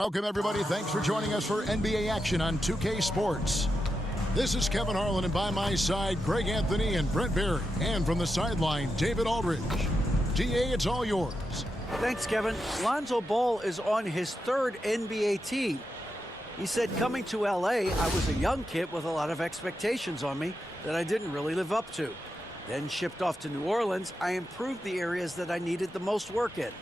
Welcome, everybody. Thanks for joining us for NBA action on 2K Sports. This is Kevin Harlan, and by my side, Greg Anthony and Brent Berry. And from the sideline, David Aldridge. DA, it's all yours. Thanks, Kevin. Lonzo Ball is on his third NBA team. He said, coming to LA, I was a young kid with a lot of expectations on me that I didn't really live up to. Then shipped off to New Orleans, I improved the areas that I needed the most work in.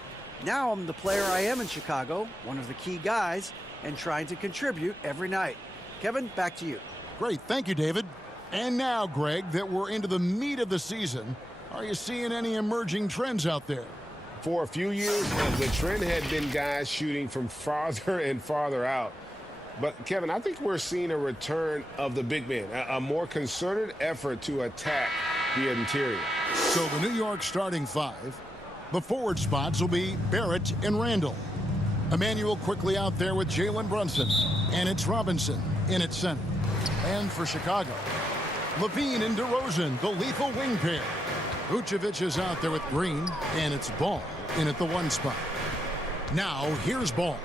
Now I'm the player I am in Chicago, one of the key guys, and trying to contribute every night. Kevin, back to you. Great. Thank you, David. And now, Greg, that we're into the meat of the season, are you seeing any emerging trends out there? For a few years, the trend had been guys shooting from farther and farther out. But, Kevin, I think we're seeing a return of the big man, a more concerted effort to attack the interior. So the New York starting five. The forward spots will be Barrett and Randall. Emmanuel quickly out there with Jalen Brunson. And it's Robinson in at center. And for Chicago, Levine and DeRozan, the lethal wing pair. Vucevic is out there with Green, and it's Ball in at the one spot. Now, here's Ball.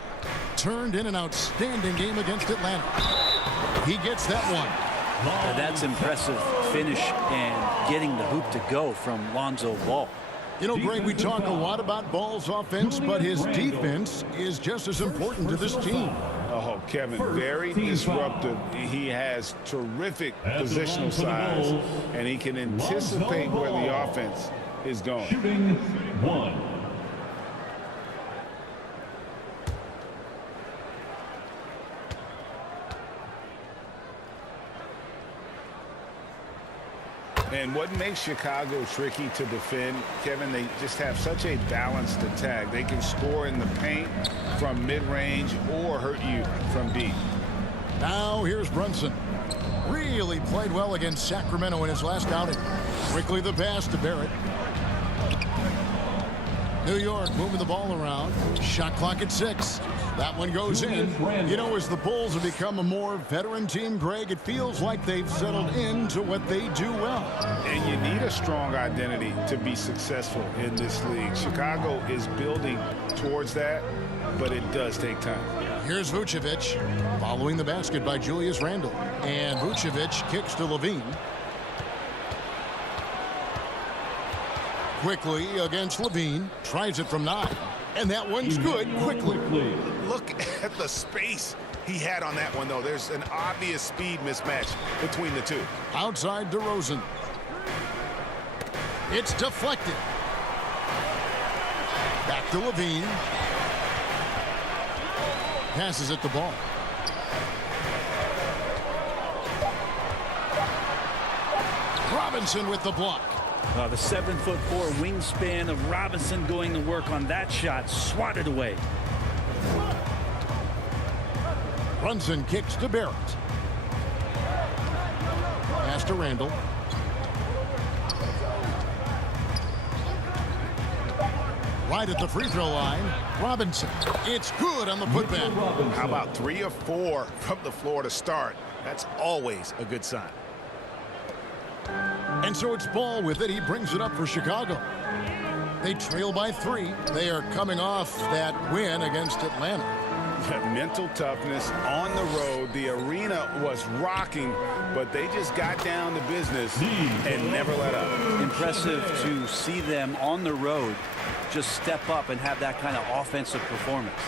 Turned in an outstanding game against Atlanta. He gets that one. That's impressive finish and getting the hoop to go from Lonzo Ball. You know, Greg, we talk a lot about Ball's offense, but his defense is just as important to this team. Oh, Kevin, very disruptive. He has terrific positional size, and he can anticipate where the offense is going. Shooting one. And what makes Chicago tricky to defend, Kevin, they just have such a balanced attack. They can score in the paint from mid-range or hurt you from deep. Now here's Brunson. Really played well against Sacramento in his last outing. Quickly the pass to Barrett. New York moving the ball around. Shot clock at 6. That one goes in. You know, as the Bulls have become a more veteran team, Greg, it feels like they've settled into what they do well. And you need a strong identity to be successful in this league. Chicago is building towards that, but it does take time. Here's Vucevic following the basket by Julius Randle. And Vucevic kicks to Levine. Quickly against Levine. Tries it from 9. And that one's good quickly. Look at the space he had on that one, though. There's an obvious speed mismatch between the two. Outside DeRozan. It's deflected. Back to Levine. Passes it the ball. Robinson with the block. The 7'4" wingspan of Robinson going to work on that shot. Swatted away. Brunson kicks to Barrett. Pass to Randall. Right at the free throw line, Robinson. It's good on the putback. How about 3 of 4 from the floor to start? That's always a good sign. And so it's Ball with it. He brings it up for Chicago. They trail by 3. They are coming off that win against Atlanta. Mental toughness on the road. The arena was rocking, but they just got down to business and never let up. Impressive to see them on the road just step up and have that kind of offensive performance.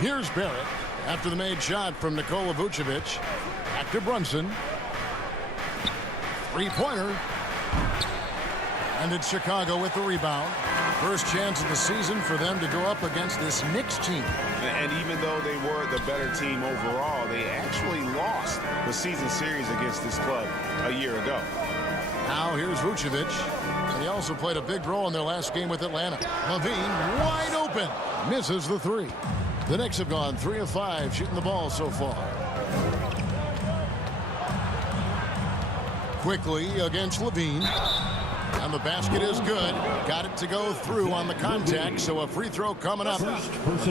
Here's Barrett after the made shot from Nikola Vucevic. Back to Brunson. Three-pointer. And it's Chicago with the rebound. First chance of the season for them to go up against this Knicks team. And even though they were the better team overall, they actually lost the season series against this club a year ago. Now here's Vucevic. And he also played a big role in their last game with Atlanta. Levine wide open. Misses the 3. The Knicks have gone 3 of 5 shooting the ball so far. Quickly against Levine. And the basket is good. Got it to go through on the contact, so a free throw coming up.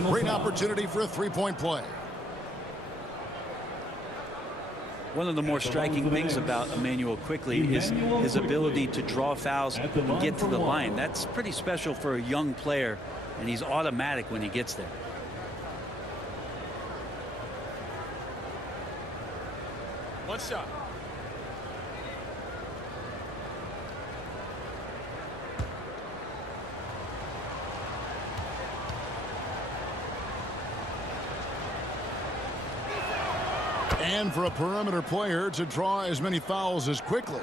Great opportunity for a three-point play. One of the more striking things about Emmanuel quickly is his ability to draw fouls and get to the line. That's pretty special for a young player, and he's automatic when he gets there. One shot. And for a perimeter player to draw as many fouls as quickly,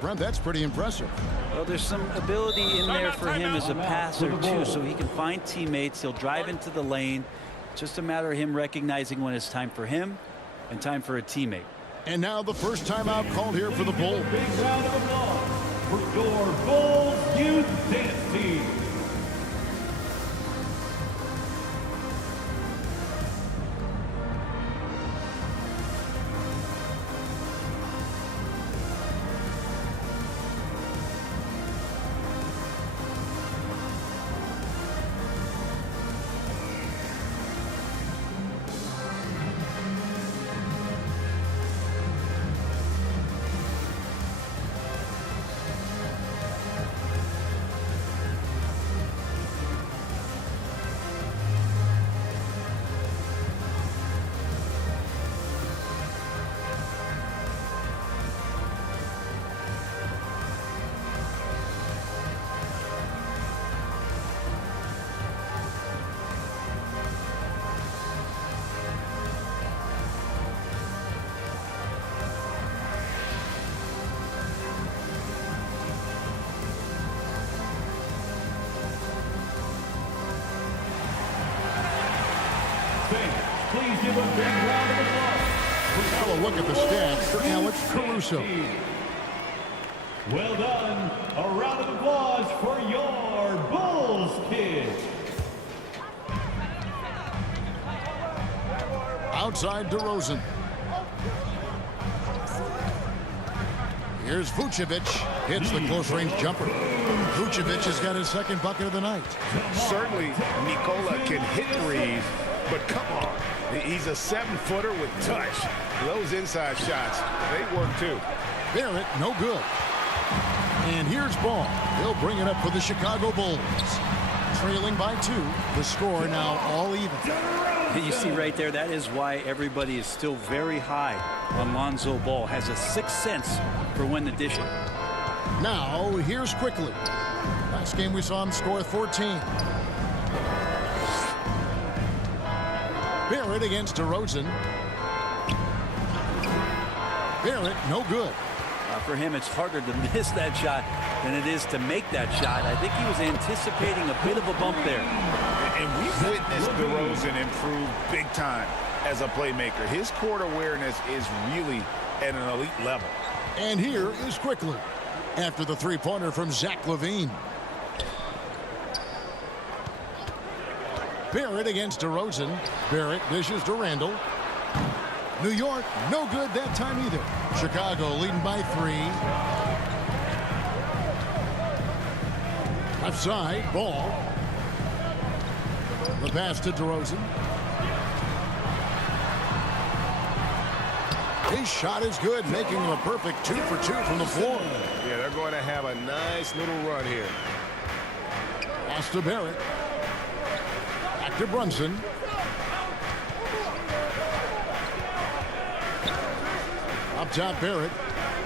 Brent, that's pretty impressive. Well, there's some ability in there for him as a passer, too, so he can find teammates. He'll drive into the lane. Just a matter of him recognizing when it's time for him and time for a teammate. And now the first timeout called here for the Bulls. Big round of applause for your Bulls Youth Dance Team. Please give a big round of applause. Now a look at the stats for Alex Caruso. Well done. A round of applause for your Bulls kid. Outside DeRozan. Here's Vucevic. Hits the close-range jumper. Vucevic has got his second bucket of the night. Certainly, Nikola can hit threes, but come on. He's a 7-footer with touch. Those inside shots, they work too. Barrett, no good. And here's Ball. He'll bring it up for the Chicago Bulls. Trailing by 2. The score now all even. You see right there, that is why everybody is still very high on Lonzo Ball. Has a sixth sense for when to dish it. Now, here's Quickly. Last game we saw him score 14. Barrett against DeRozan. Barrett, no good. For him, it's harder to miss that shot than it is to make that shot. I think he was anticipating a bit of a bump there. And we've witnessed DeRozan improve big time as a playmaker. His court awareness is really at an elite level. And here is Quickly after the three-pointer from Zach LaVine. Barrett against DeRozan. Barrett dishes to Randall. New York, no good that time either. Chicago leading by 3. Left side, Ball. The pass to DeRozan. His shot is good, making him a perfect 2 for 2 from the floor. Yeah, they're going to have a nice little run here. Pass to Barrett. Back to Brunson. Up top, Barrett.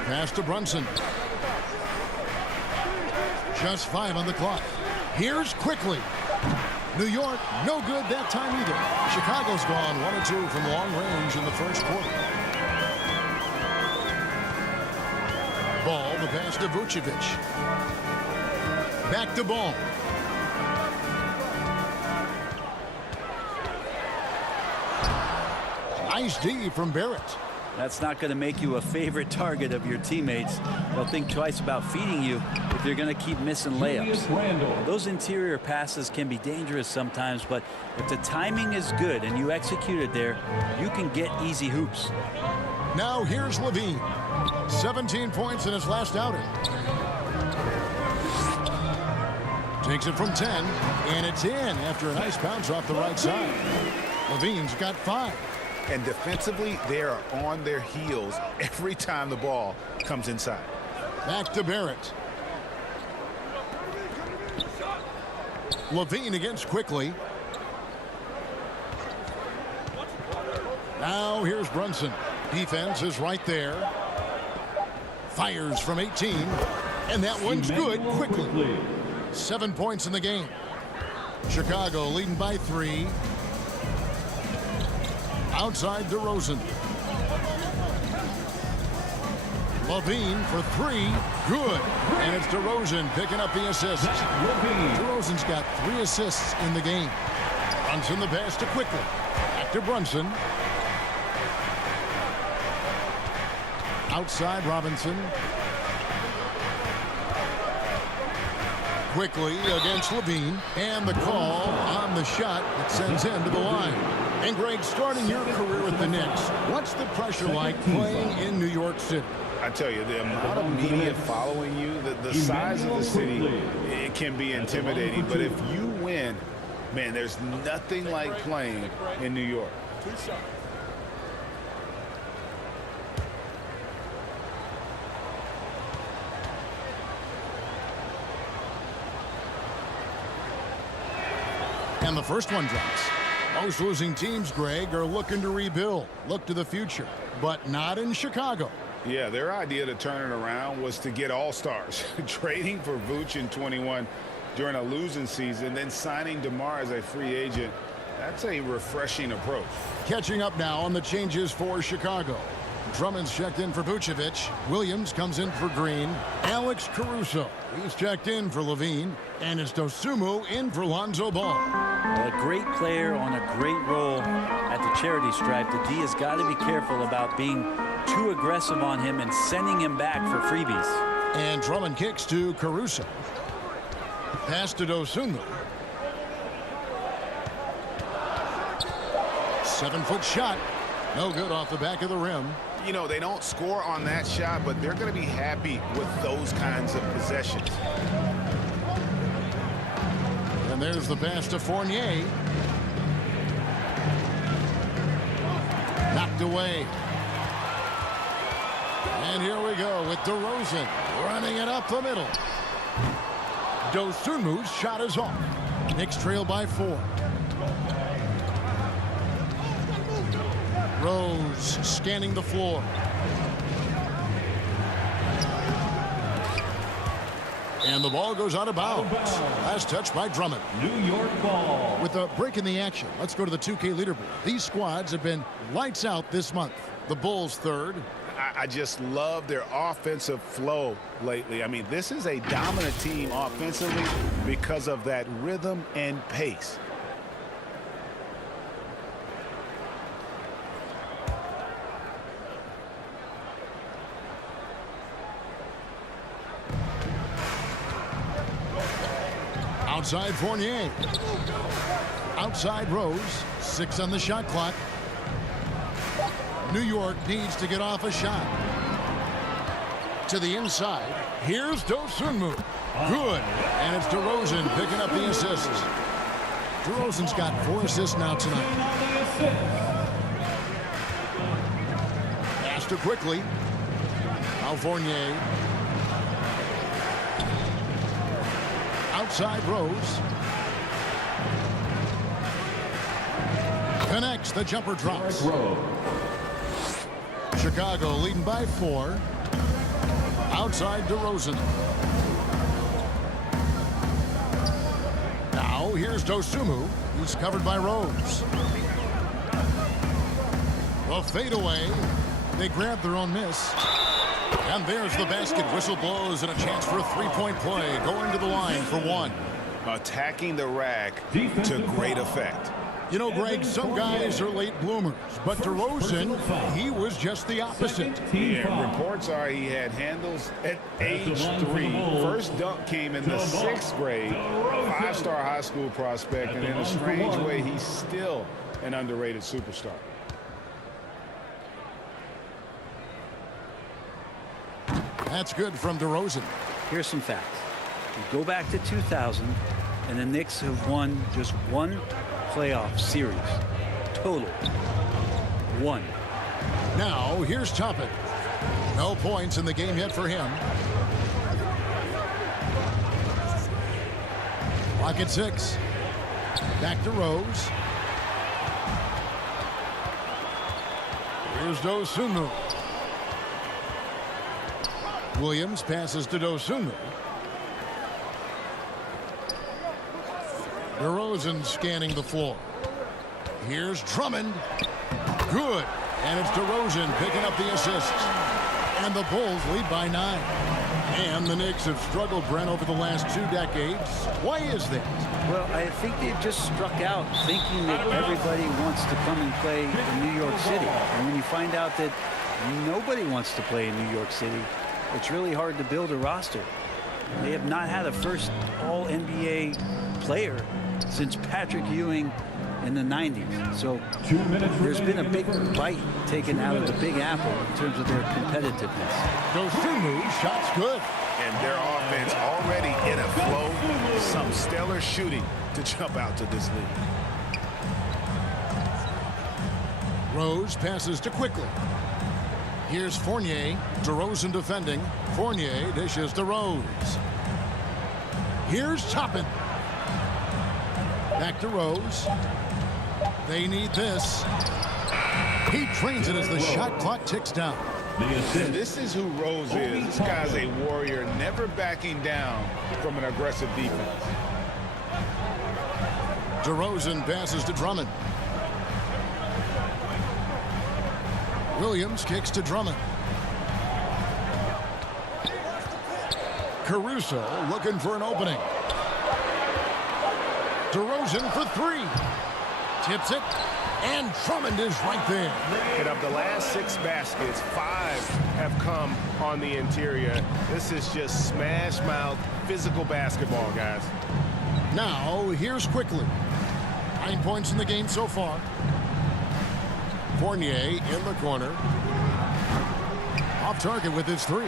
Pass to Brunson. Just 5 on the clock. Here's Quickly. New York, no good that time either. Chicago's gone 1 or 2 from long range in the first quarter. Ball, the pass to Vucevic. Back to Ball. Nice D from Barrett. That's not going to make you a favorite target of your teammates. They'll think twice about feeding you if you're going to keep missing layups. Those interior passes can be dangerous sometimes, but if the timing is good and you execute it there, you can get easy hoops. Now here's LaVine. 17 points in his last outing. Takes it from 10, and it's in after a nice bounce off the right side. LaVine's got 5. And defensively, they are on their heels every time the ball comes inside. Back to Barrett. LaVine against Quickly. Now here's Brunson. Defense is right there. Fires from 18. And that one's good quickly. 7 points in the game. Chicago leading by 3. Outside DeRozan. Levine for 3. Good. And it's DeRozan picking up the assist. DeRozan's got 3 assists in the game. Brunson the pass to quickly. Back to Brunson. Outside Robinson. Quickly against Levine. And the call on the shot that sends him to the line. And Greg, starting your career with the Knicks, what's the pressure like playing in New York City? I tell you, the amount of media following you, the size of the city, it can be intimidating. But if you win, man, there's nothing like playing in New York. And the first one drops. Most losing teams, Greg, are looking to rebuild, look to the future, but not in Chicago. Yeah, their idea to turn it around was to get all-stars. Trading for Vooch in 21 during a losing season, then signing DeMar as a free agent. That's a refreshing approach. Catching up now on the changes for Chicago. Drummond's checked in for Vucevic. Williams comes in for Green. Alex Caruso, he's checked in for Levine. And it's Dosunmu in for Lonzo Ball. A great player on a great role at the charity stripe. The D has got to be careful about being too aggressive on him and sending him back for freebies. And Drummond kicks to Caruso. Pass to Dosunmu. 7-foot shot. No good off the back of the rim. You know, they don't score on that shot, but they're going to be happy with those kinds of possessions. And there's the pass to Fournier. Knocked away. And here we go with DeRozan running it up the middle. Dosunmu's shot is off. Knicks trail by 4. Rose scanning the floor. And the ball goes out of bounds. Last touch by Drummond. New York ball. With a break in the action, let's go to the 2K leaderboard. These squads have been lights out this month. The Bulls third. I just love their offensive flow lately. I mean, this is a dominant team offensively because of that rhythm and pace. Outside Fournier. Outside Rose. 6 on the shot clock. New York needs to get off a shot. To the inside. Here's Dosunmu. Good. And it's DeRozan picking up the assist. DeRozan's got 4 assists now tonight. Pass to quickly. Now Fournier. Outside Rose. Connects. The jumper drops. Chicago leading by 4. Outside DeRozan. Now here's Dosunmu. He's covered by Rose. The fadeaway. They grab their own miss. And there's the basket. Whistle blows and a chance for a 3-point play. Going to the line for 1. Attacking the rack to great effect. You know, Greg, some guys are late bloomers, but DeRozan, he was just the opposite. Yeah, reports are he had handles at age 3. First dunk came in the 6th grade. 5-star high school prospect, and in a strange way, he's still an underrated superstar. That's good from DeRozan. Here's some facts. You go back to 2000, and the Knicks have won just 1 playoff series. Total. 1. Now, here's Toppin. No points in the game yet for him. Clock at 6. Back to Rose. Here's Dosunmu. Williams passes to Dosunmu. DeRozan scanning the floor. Here's Drummond. Good. And it's DeRozan picking up the assists. And the Bulls lead by 9. And the Knicks have struggled, Brent, over the last 2 decades. Why is that? Well, I think they've just struck out thinking that everybody wants to come and play in New York City. And when you find out that nobody wants to play in New York City, it's really hard to build a roster. They have not had a first all-NBA player since Patrick Ewing in the 90s. So there's been a big bite taken out of the Big Apple in terms of their competitiveness. Dosunmu, shot's good. And their offense already in a flow. Some stellar shooting to jump out to this lead. Rose passes to Quickly. Here's Fournier. DeRozan defending. Fournier dishes to Rose. Here's Toppin. Back to Rose. They need this. He trains it as the shot clock ticks down. This is who Rose is. This guy's a warrior, never backing down from an aggressive defense. DeRozan passes to Drummond. Williams kicks to Drummond. Caruso looking for an opening. DeRozan for 3. Tips it. And Drummond is right there. And of the last 6 baskets, 5 have come on the interior. This is just smash mouth physical basketball, guys. Now, here's Quickly. 9 points in the game so far. Fournier in the corner. Off target with his 3.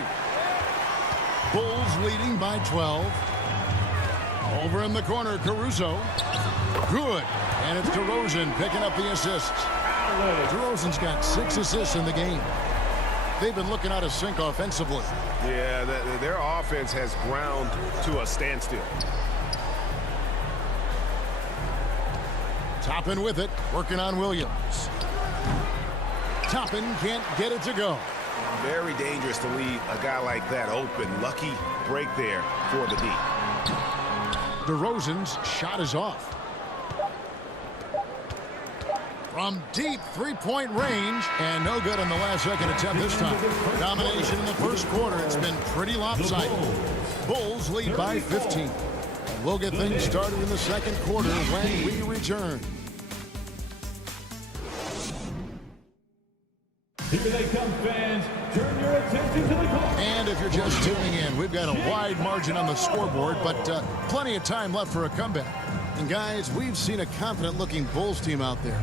Bulls leading by 12. Over in the corner, Caruso. Good. And it's DeRozan picking up the assists. DeRozan's got 6 assists in the game. They've been looking out of sync offensively. Yeah, their offense has ground to a standstill. Toppin with it, working on Williams. Toppin can't get it to go. Very dangerous to leave a guy like that open. Lucky break there for the D. DeRozan's shot is off. From deep three-point range, and no good on the last second attempt this time. Domination in the first quarter. It's been pretty lopsided. Bulls lead by 15. We'll get things started in the second quarter when we return. Here they come, fans. Turn your attention to the clock. And if you're just tuning in, we've got a wide margin on the scoreboard, but plenty of time left for a comeback. And guys, we've seen a confident-looking Bulls team out there.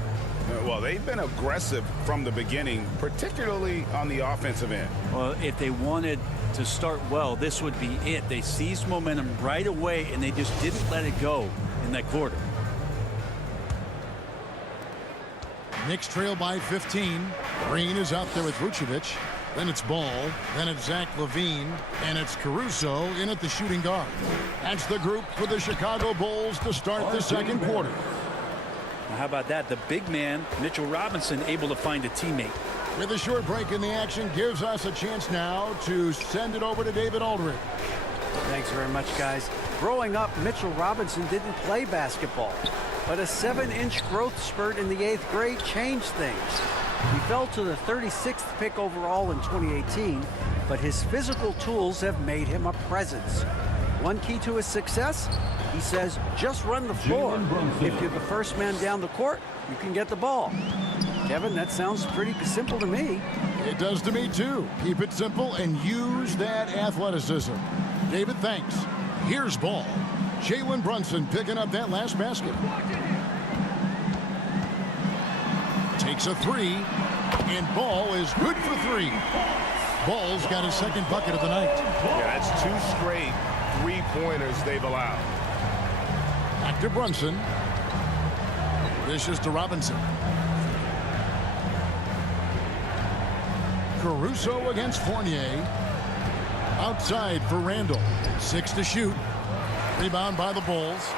Well, they've been aggressive from the beginning, particularly on the offensive end. Well, if they wanted to start well, this would be it. They seized momentum right away, and they just didn't let it go in that quarter. Knicks trail by 15. Green is out there with Vucevic. Then it's Ball. Then it's Zach LaVine. And it's Caruso in at the shooting guard. That's the group for the Chicago Bulls to start the second quarter. Now, how about that? The big man, Mitchell Robinson, able to find a teammate. With a short break in the action, gives us a chance now to send it over to David Aldridge. Thanks very much, guys. Growing up, Mitchell Robinson didn't play basketball, but a 7-inch growth spurt in the 8th grade changed things. He fell to the 36th pick overall in 2018, but his physical tools have made him a presence. One key to his success, he says, just run the floor. If you're the first man down the court, you can get the ball. Kevin, that sounds pretty simple to me. It does to me, too. Keep it simple and use that athleticism. David, thanks. Here's Ball. Jalen Brunson picking up that last basket. Takes a 3, and Ball is good for 3. Ball's got his second bucket of the night. Yeah, that's 2 straight 3-pointers they've allowed. Back to Brunson. Dishes to Robinson. Caruso against Fournier. Outside for Randall. 6 to shoot. Rebound by the Bulls.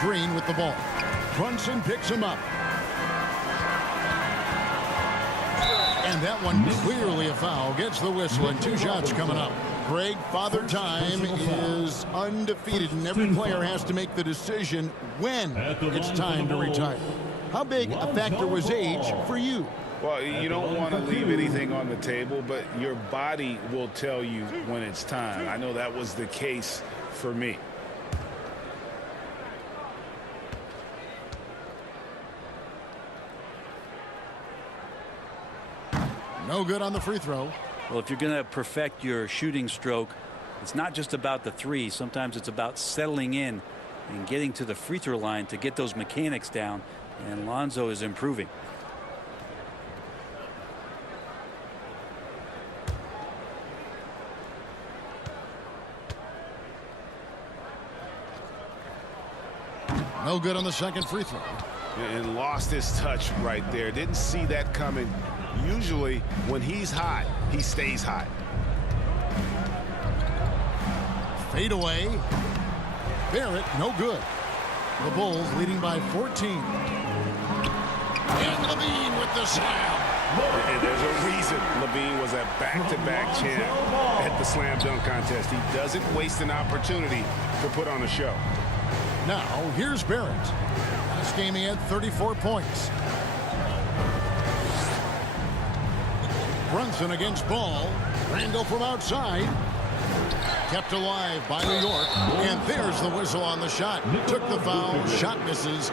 Green with the ball. Brunson picks him up. And that one clearly a foul. Gets the whistle, and 2 shots coming up. Greg, Father Time is undefeated, and every player has to make the decision when it's time to retire. How big a factor was age for you? Well, you don't want to leave anything on the table, but your body will tell you when it's time. I know that was the case for me. No good on the free throw. Well, if you're going to perfect your shooting stroke, it's not just about the three. Sometimes it's about settling in and getting to the free throw line to get those mechanics down. And Lonzo is improving. No good on the second free throw. And lost his touch right there. Didn't see that coming. Usually, when he's hot, he stays hot. Fade away. Barrett, no good. The Bulls leading by 14. And Levine with the slam. And there's a reason Levine was a back-to-back champ at the slam dunk contest. He doesn't waste an opportunity to put on a show. Now, here's Barrett. Last game he had 34 points. Brunson against Ball. Randall from outside. Kept alive by New York. And there's the whistle on the shot. Took the foul. Shot misses.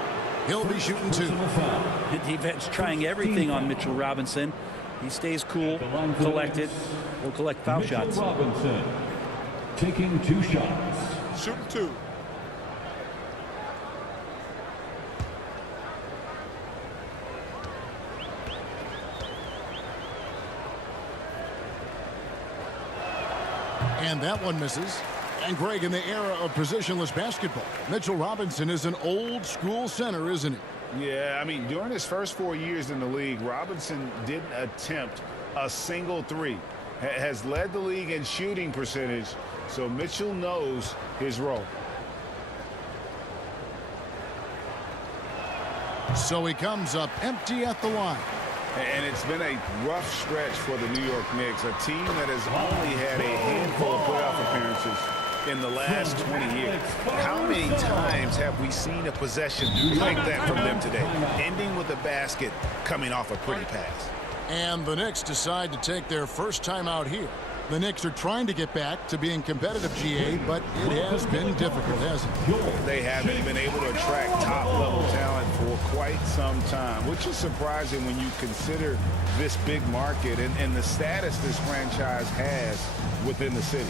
He'll be shooting 2. The defense trying everything on Mitchell Robinson. He stays cool, collected. He'll collect foul shots. Robinson taking 2 shots. Shooting 2. And that one misses. And Greg, in the era of positionless basketball, Mitchell Robinson is an old school center, isn't he? Yeah, I mean, during his first 4 years in the league, Robinson didn't attempt a single three. Has led the league in shooting percentage, so Mitchell knows his role. So he comes up empty at the line. And it's been a rough stretch for the New York Knicks, a team that has only had a handful of playoff appearances in the last 20 years. How many times have we seen a possession like that from them today, ending with a basket coming off a pretty pass? And the Knicks decide to take their first time out here. The Knicks are trying to get back to being competitive, GA, but it has been difficult, hasn't it? They haven't been able to attract top-level talent for quite some time, which is surprising when you consider this big market and the status this franchise has within the city.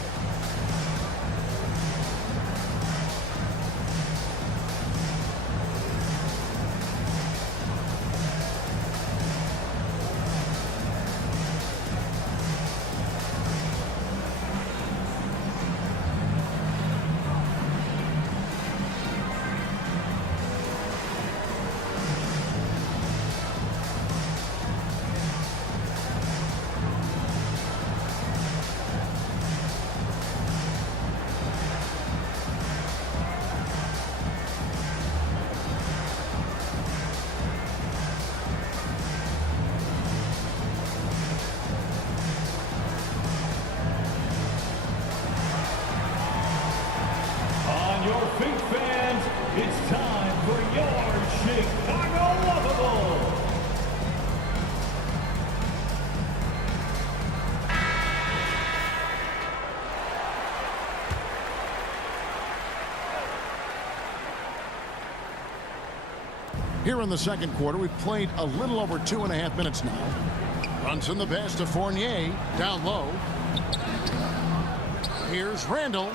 Your big fans, it's time for your Chicago Lovable. Here in the second quarter, we've played a little over 2.5 minutes now. Brunson the pass to Fournier, down low. Here's Randall.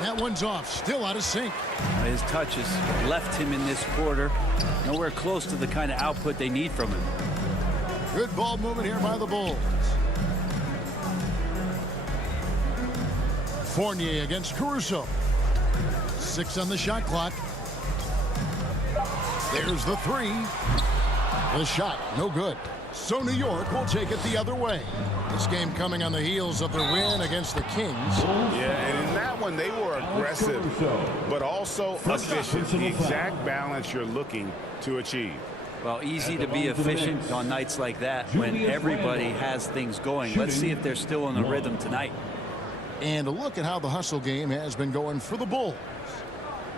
That one's off, still out of sync. His touch has left him in this quarter. Nowhere close to the kind of output they need from him. Good ball movement here by the Bulls. Fournier against Caruso. 6 on the shot clock. There's the 3. The shot, no good. So New York will take it the other way. This game coming on the heels of their win against the Kings. Yeah, and in that one, they were aggressive, but also efficient. The exact balance you're looking to achieve. Well, easy to be efficient on nights like that when everybody has things going. Let's see if they're still in the rhythm tonight. And a look at how the hustle game has been going for the Bulls.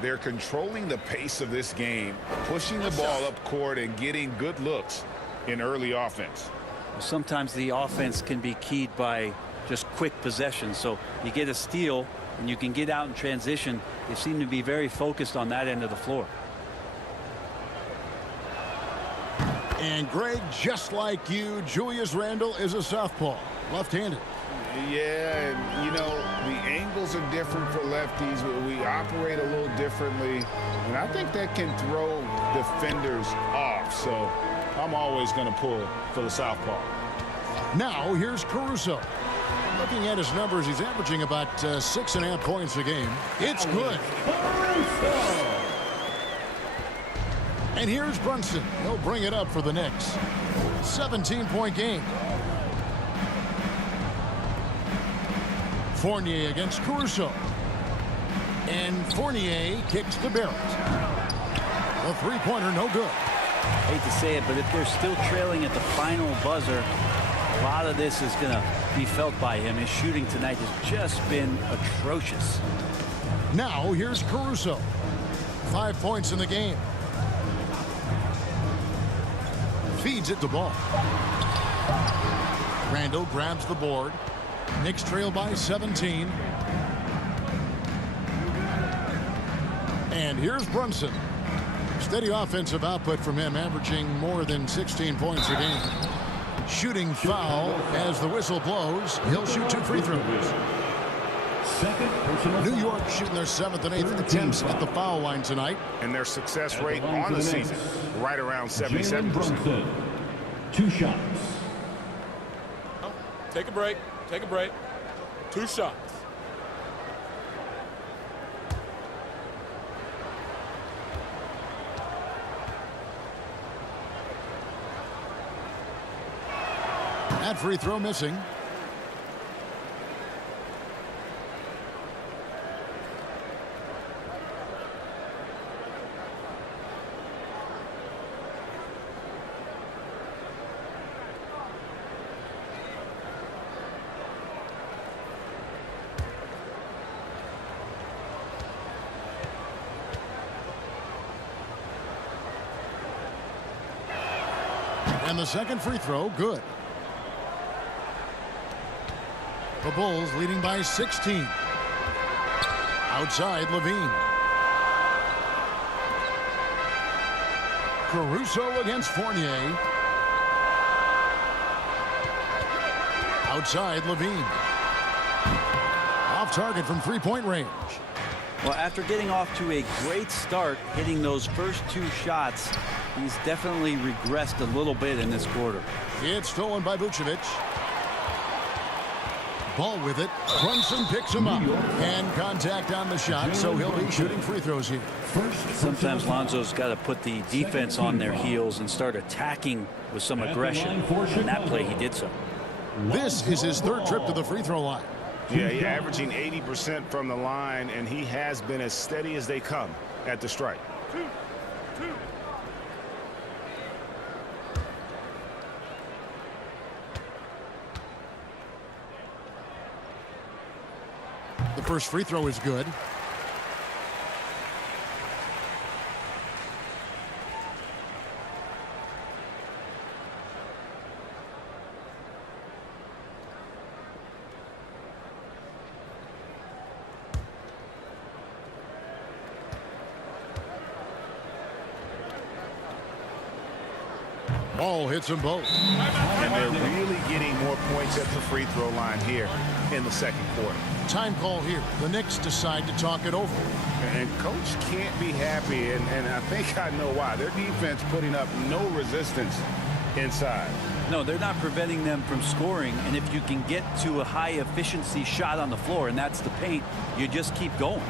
They're controlling the pace of this game, pushing the ball up court and getting good looks in early offense. Sometimes the offense can be keyed by just quick possession. So you get a steal and you can get out in transition. They seem to be very focused on that end of the floor. And Greg, just like you, Julius Randle is a southpaw, left-handed. Yeah, and you know, the angles are different for lefties. We operate a little differently, and I think that can throw defenders off. So I'm always going to pull for the southpaw. Now here's Caruso. Looking at his numbers, he's averaging about 6.5 points a game. It's good. And here's Brunson. He'll bring it up for the Knicks. 17-point game. Fournier against Caruso. And Fournier kicks to Barrett. The three-pointer no good. Hate to say it, but if they're still trailing at the final buzzer, a lot of this is going to be felt by him. His shooting tonight has just been atrocious. Now here's Caruso. 5 points in the game. Feeds it to Ball. Randle grabs the board. Knicks trail by 17. And here's Brunson. Steady offensive output from him, averaging more than 16 points a game. Shooting foul as the whistle blows. He'll shoot 2 free throws. New York shooting their 7th and 8th attempts at the foul line tonight. And their success rate on the season, right around 77%. 2 shots. Take a break. Take a break. 2 shots. That free throw missing. And the second free throw, good. The Bulls leading by 16. Outside, Levine. Caruso against Fournier. Outside, Levine. Off target from three-point range. Well, after getting off to a great start, hitting those first 2 shots, he's definitely regressed a little bit in this quarter. It's stolen by Vucevic. Ball with it. Brunson picks him up. And contact on the shot, so he'll be shooting free throws here. Sometimes Lonzo's got to put the defense on their heels and start attacking with some aggression. In that play, he did so. This is his 3rd trip to the free throw line. Yeah, he's averaging 80% from the line, and he has been as steady as they come at the strike. The first free throw is good. Ball hits them both. And they're really getting more points at the free throw line here in the second quarter. Time call here. The Knicks decide to talk it over. And coach can't be happy, and I think I know why. Their defense putting up no resistance inside. No, they're not preventing them from scoring, and if you can get to a high efficiency shot on the floor, and that's the paint, you just keep going.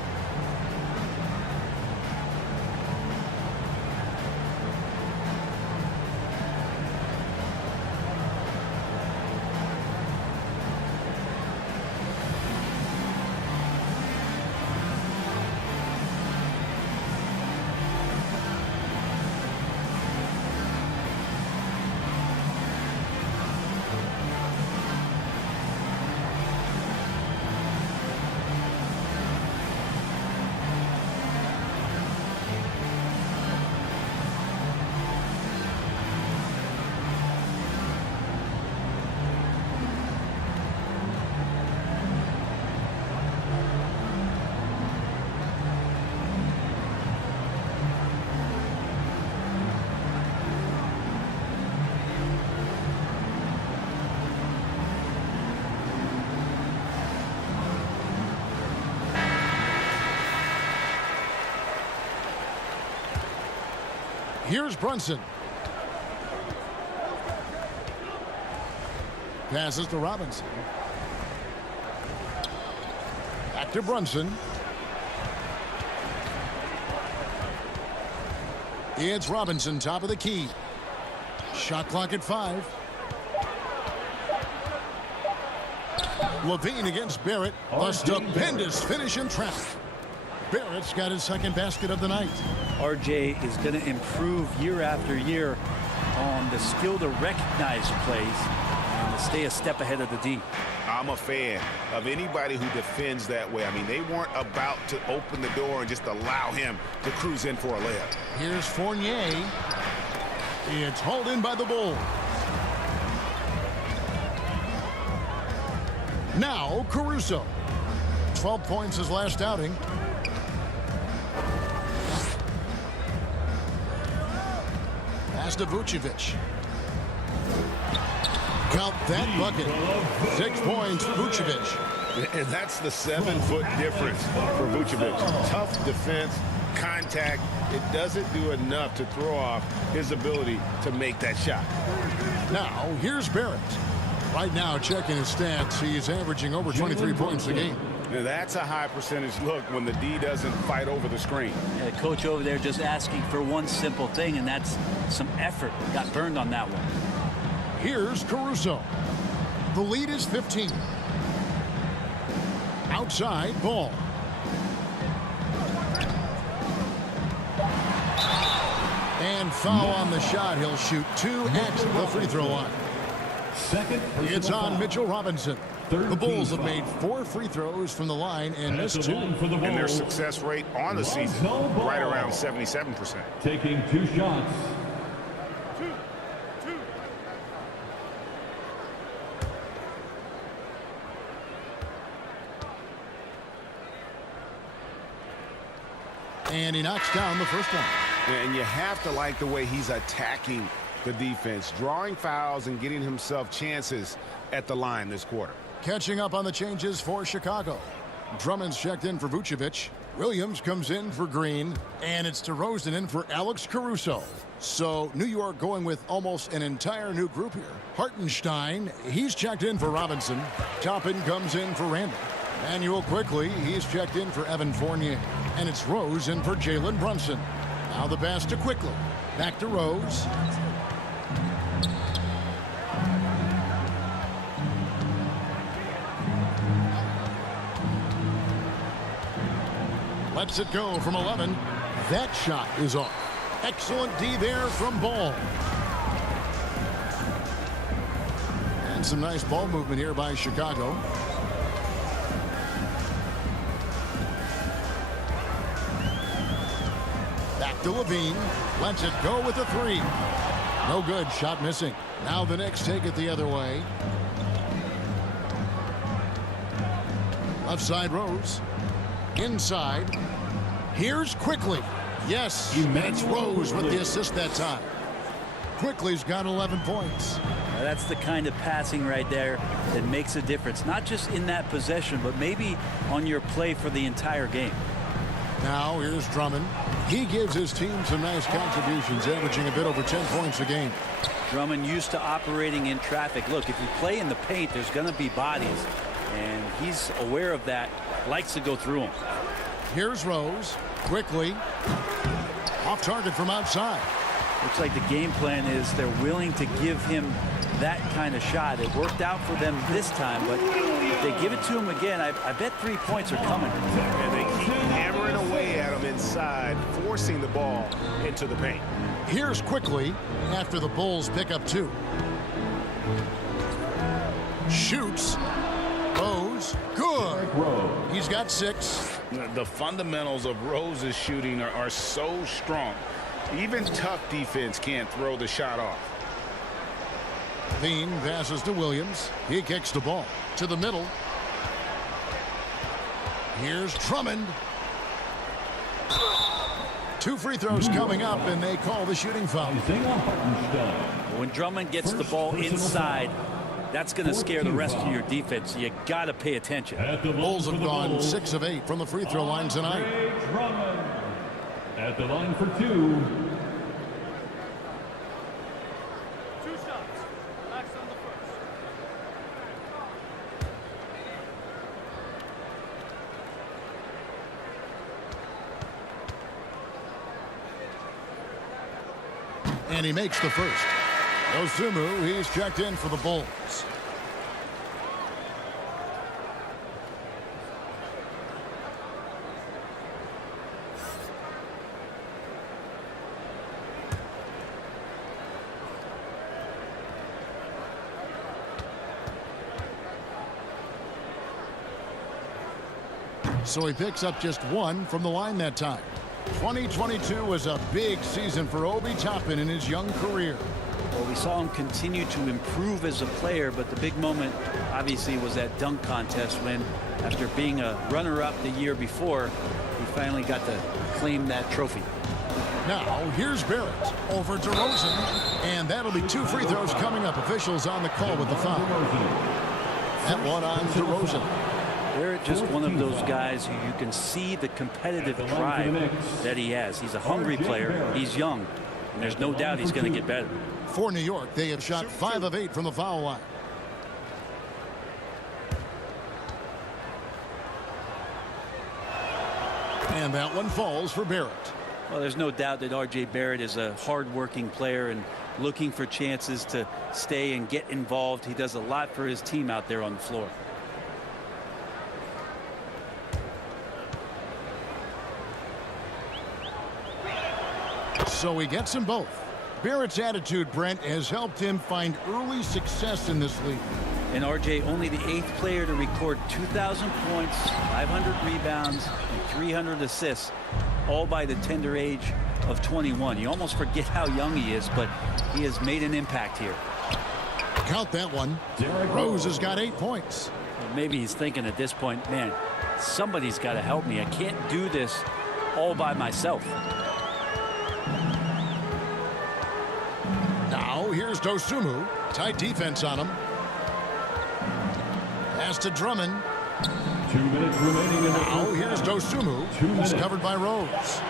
Here's Brunson. Passes to Robinson. Back to Brunson. It's Robinson, top of the key. Shot clock at 5. Levine against Barrett. A stupendous finish in traffic. Barrett's got his second basket of the night. RJ is going to improve year after year on the skill to recognize plays and to stay a step ahead of the D. I'm a fan of anybody who defends that way. I mean, they weren't about to open the door and just allow him to cruise in for a layup. Here's Fournier. It's hauled in by the Bulls. Now Caruso. 12 points his last outing. Pass to Vucevic. Count that bucket. 6 points for Vucevic. And that's the 7-foot difference for Vucevic. Tough defense, contact. It doesn't do enough to throw off his ability to make that shot. Now, here's Barrett. Right now, checking his stats, he's averaging over 23 points a game. Now, that's a high percentage look when the D doesn't fight over the screen. Yeah, the coach over there just asking for one simple thing, and that's some effort. Got burned on that one. Here's Caruso. The lead is 15. Outside, Ball. And foul on the shot. He'll shoot 2 at the free throw line. It's on Mitchell Robinson. The Bulls have made 4 free throws from the line and missed 2. And their success rate on the season, right around 77%. Taking 2 shots. And he knocks down the first one. And you have to like the way he's attacking the defense, drawing fouls and getting himself chances at the line this quarter. Catching up on the changes for Chicago. Drummond's checked in for Vucevic. Williams comes in for Green. And it's DeRozan in for Alex Caruso. So New York going with almost an entire new group here. Hartenstein, he's checked in for Robinson. Toppin comes in for Randall. Manuel quickly, he's checked in for Evan Fournier. And it's Rose in for Jalen Brunson. Now the pass to Quickly. Back to Rose. Lets it go from 11. That shot is off. Excellent D there from Ball. And some nice ball movement here by Chicago. Back to Levine. Lets it go with a 3. No good. Shot missing. Now the Knicks take it the other way. Left side Rose. Inside. Here's Quickly. Yes, it's Rose with the assist that time. Quickly's got 11 points. Now that's the kind of passing right there that makes a difference. Not just in that possession, but maybe on your play for the entire game. Now here's Drummond. He gives his team some nice contributions, averaging a bit over 10 points a game. Drummond used to operating in traffic. Look, if you play in the paint, there's going to be bodies. And he's aware of that. Likes to go through them. Here's Rose. Quickly. Off target from outside. Looks like the game plan is they're willing to give him that kind of shot. It worked out for them this time, but if they give it to him again, I bet 3 points are coming. And they keep hammering away at him inside, forcing the ball into the paint. Here's Quickly after the Bulls pick up 2. Shoots. Rose. Good. He's got 6. The fundamentals of Rose's shooting are so strong. Even tough defense can't throw the shot off. Levine passes to Williams. He kicks the ball to the middle. Here's Drummond. 2 free throws coming up, and they call the shooting foul. When Drummond gets the ball inside, that's going to scare the rest of your defense. You got to pay attention. The Bulls have gone 6 of 8 from the free throw line tonight. Drummond at the line for 2. And he makes the first. Osumu, he's checked in for the Bulls. So he picks up just one from the line that time. 2022 was a big season for Obi Toppin in his young career. Well, we saw him continue to improve as a player, but the big moment obviously was that dunk contest when, after being a runner-up the year before, he finally got to claim that trophy. Now, here's Barrett over DeRozan, and that'll be 2 free throws coming up. Officials on the call with the foul. That one on DeRozan. Barrett, just one of those guys who you can see the competitive drive that he has. He's a hungry player. He's young, and there's no doubt he's going to get better. For New York, they have shot 5 of 8 from the foul line. And that one falls for Barrett. Well, there's no doubt that R.J. Barrett is a hard-working player and looking for chances to stay and get involved. He does a lot for his team out there on the floor. So he gets them both. Barrett's attitude, Brent, has helped him find early success in this league. And R.J. only the 8th player to record 2,000 points, 500 rebounds, and 300 assists, all by the tender age of 21. You almost forget how young he is, but he has made an impact here. Count that one. Rose has got 8 points. Well, maybe he's thinking at this point, man, somebody's got to help me. I can't do this all by myself. Now here's Dosunmu. Tight defense on him. Pass to Drummond. 2 minutes remaining in the Now here's Dosunmu. He's covered by Rose.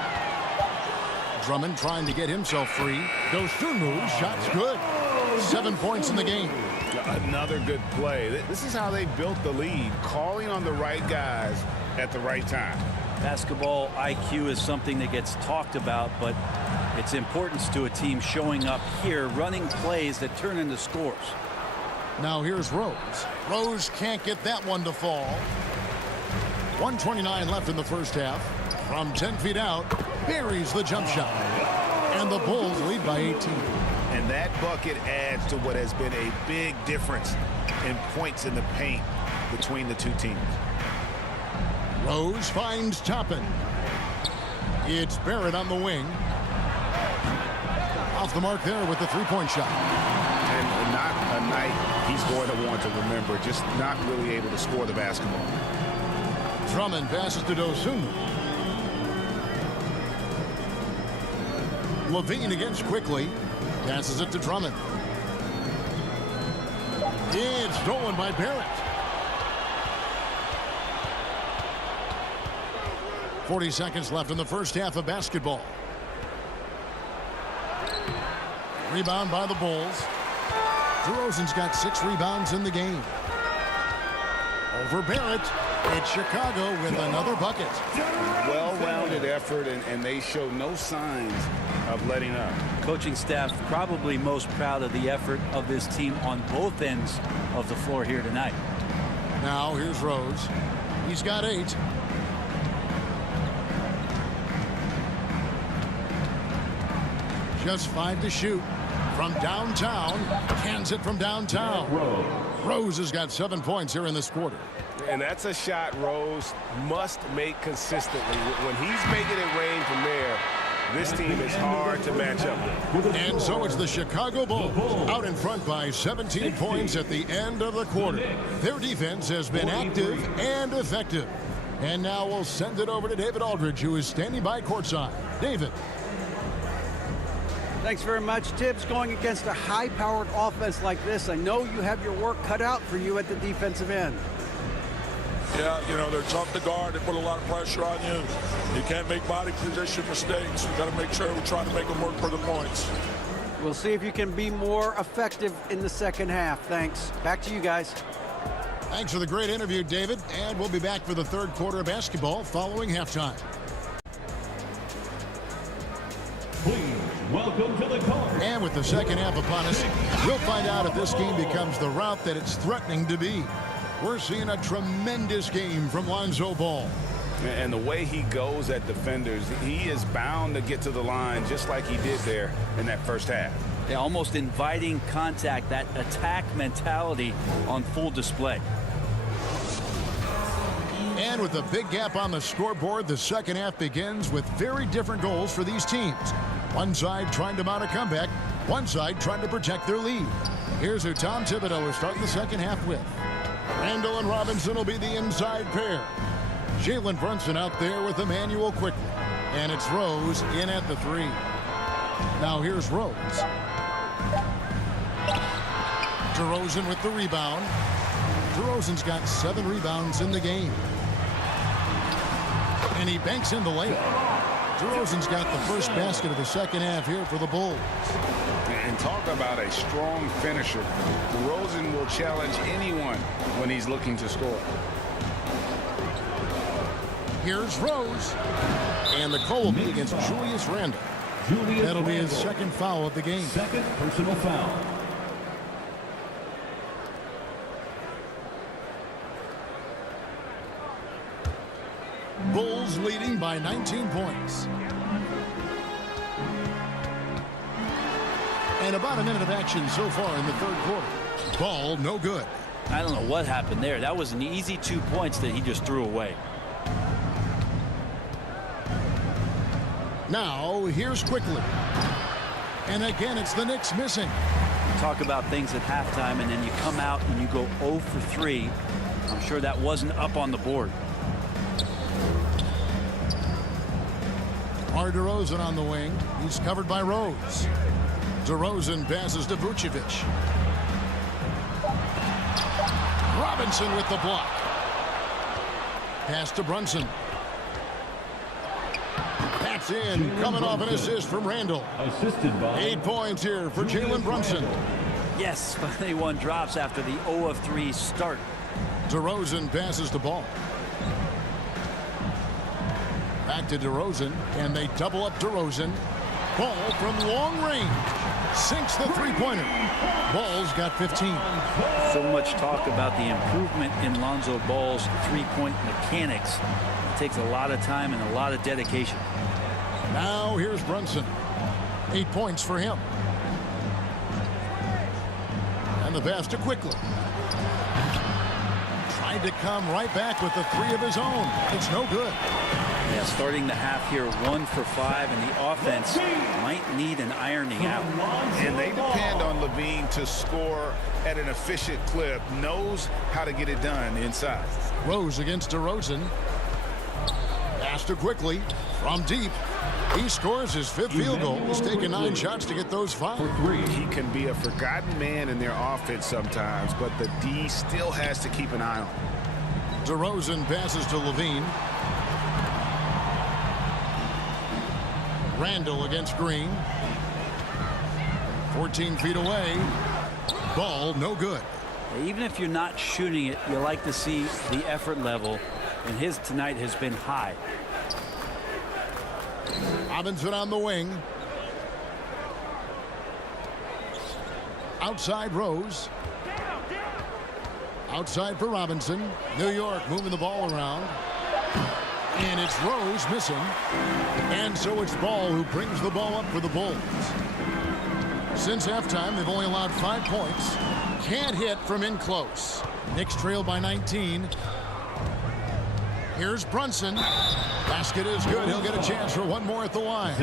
Drummond trying to get himself free. Dosunmu, shot's good. 7 points in the game. Another good play. This is how they built the lead, calling on the right guys at the right time. Basketball IQ is something that gets talked about, but its importance to a team showing up here, running plays that turn into scores. Now here's Rose. Rose can't get that one to fall. 1:29 left in the first half. From 10 feet out, buries the jump shot. And the Bulls lead by 18. And that bucket adds to what has been a big difference in points in the paint between the two teams. Rose finds Toppin. It's Barrett on the wing. Off the mark there with the three-point shot. And not a night he's going to want to remember, just not really able to score the basketball. Drummond passes to Dosunmu. Levine against quickly. Passes it to Drummond. It's stolen by Barrett. 40 seconds left in the first half of basketball. Rebound by the Bulls. DeRozan's got 6 rebounds in the game. Over Barrett. It's Chicago with another bucket. Well-rounded effort, and they show no signs of letting up. Coaching staff probably most proud of the effort of this team on both ends of the floor here tonight. Now here's Rose. He's got 8. Just 5 to shoot. From downtown, cans it from downtown. Rose has got 7 points here in this quarter. And that's a shot Rose must make consistently. When he's making it rain from there, this team is hard to match up with. And so it's the Chicago Bulls out in front by 17 points at the end of the quarter. Their defense has been active and effective. And now we'll send it over to David Aldridge, who is standing by courtside. David. Thanks very much, Tibbs. Going against a high-powered offense like this, I know you have your work cut out for you at the defensive end. Yeah, you know, they're tough to guard. They put a lot of pressure on you. You can't make body position mistakes. We got to make sure we try to make them work for the points. We'll see if you can be more effective in the second half. Thanks. Back to you guys. Thanks for the great interview, David. And we'll be back for the third quarter of basketball following halftime. Please welcome to the court. And with the second half upon us, we'll find out if this game becomes the route that it's threatening to be. We're seeing a tremendous game from Lonzo Ball. And the way he goes at defenders, he is bound to get to the line just like he did there in that first half. Yeah, almost inviting contact, that attack mentality on full display. And with a big gap on the scoreboard, the second half begins with very different goals for these teams. One side trying to mount a comeback, one side trying to protect their lead. Here's who Tom Thibodeau is starting the second half with. Randall and Robinson will be the inside pair. Jalen Brunson out there with Emmanuel quickly. And it's Rose in at the 3. Now here's Rose. DeRozan with the rebound. DeRozan's got 7 rebounds in the game. And he banks in the layup. DeRozan's got the first basket of the second half here for the Bulls. And talk about a strong finisher. DeRozan will challenge anyone when he's looking to score. Here's Rose. And the call will be against Julius Randle. That'll be his second foul of the game. Second personal foul. Bulls leading by 19 points. And about a minute of action so far in the third quarter. Ball no good. I don't know what happened there. That was an easy 2 points that he just threw away. Now here's quickly. And again it's the Knicks missing. Talk about things at halftime and then you come out and you go 0 for 3. I'm sure that wasn't up on the board. DeRozan on the wing. He's covered by Rose. DeRozan passes to Vucevic. Robinson with the block. Pass to Brunson. That's in. Coming off an assist from Randall. Assisted by 8 points here for Jalen Brunson. Yes, finally one drops after the 0 of 3 start. DeRozan passes the ball. Back to DeRozan, and they double up DeRozan. Ball from long range. Sinks the three-pointer. Ball's got 15. So much talk about the improvement in Lonzo Ball's three-point mechanics. It takes a lot of time and a lot of dedication. Now here's Brunson. 8 points for him. And the pass to quickly. Tried to come right back with the 3 of his own. It's no good. Yeah, starting the half here 1 for 5, and the offense might need an ironing out. And they depend on Levine to score at an efficient clip, knows how to get it done inside. Rose against DeRozan. Pass to quickly from deep. He scores his 5th field goal. He's taken 9 shots to get those 5. He can be a forgotten man in their offense sometimes, but the D still has to keep an eye on him. DeRozan passes to Levine. Randall against Green. 14 feet away. Ball no good. Even if you're not shooting it, you like to see the effort level, and his tonight has been high. Robinson on the wing. Outside Rose. Outside for Robinson. New York moving the ball around. And it's Rose missing. And so it's Ball who brings the ball up for the Bulls. Since halftime, they've only allowed 5 points. Can't hit from in close. Knicks trail by 19. Here's Brunson. Basket is good. He'll get a chance for one more at the line.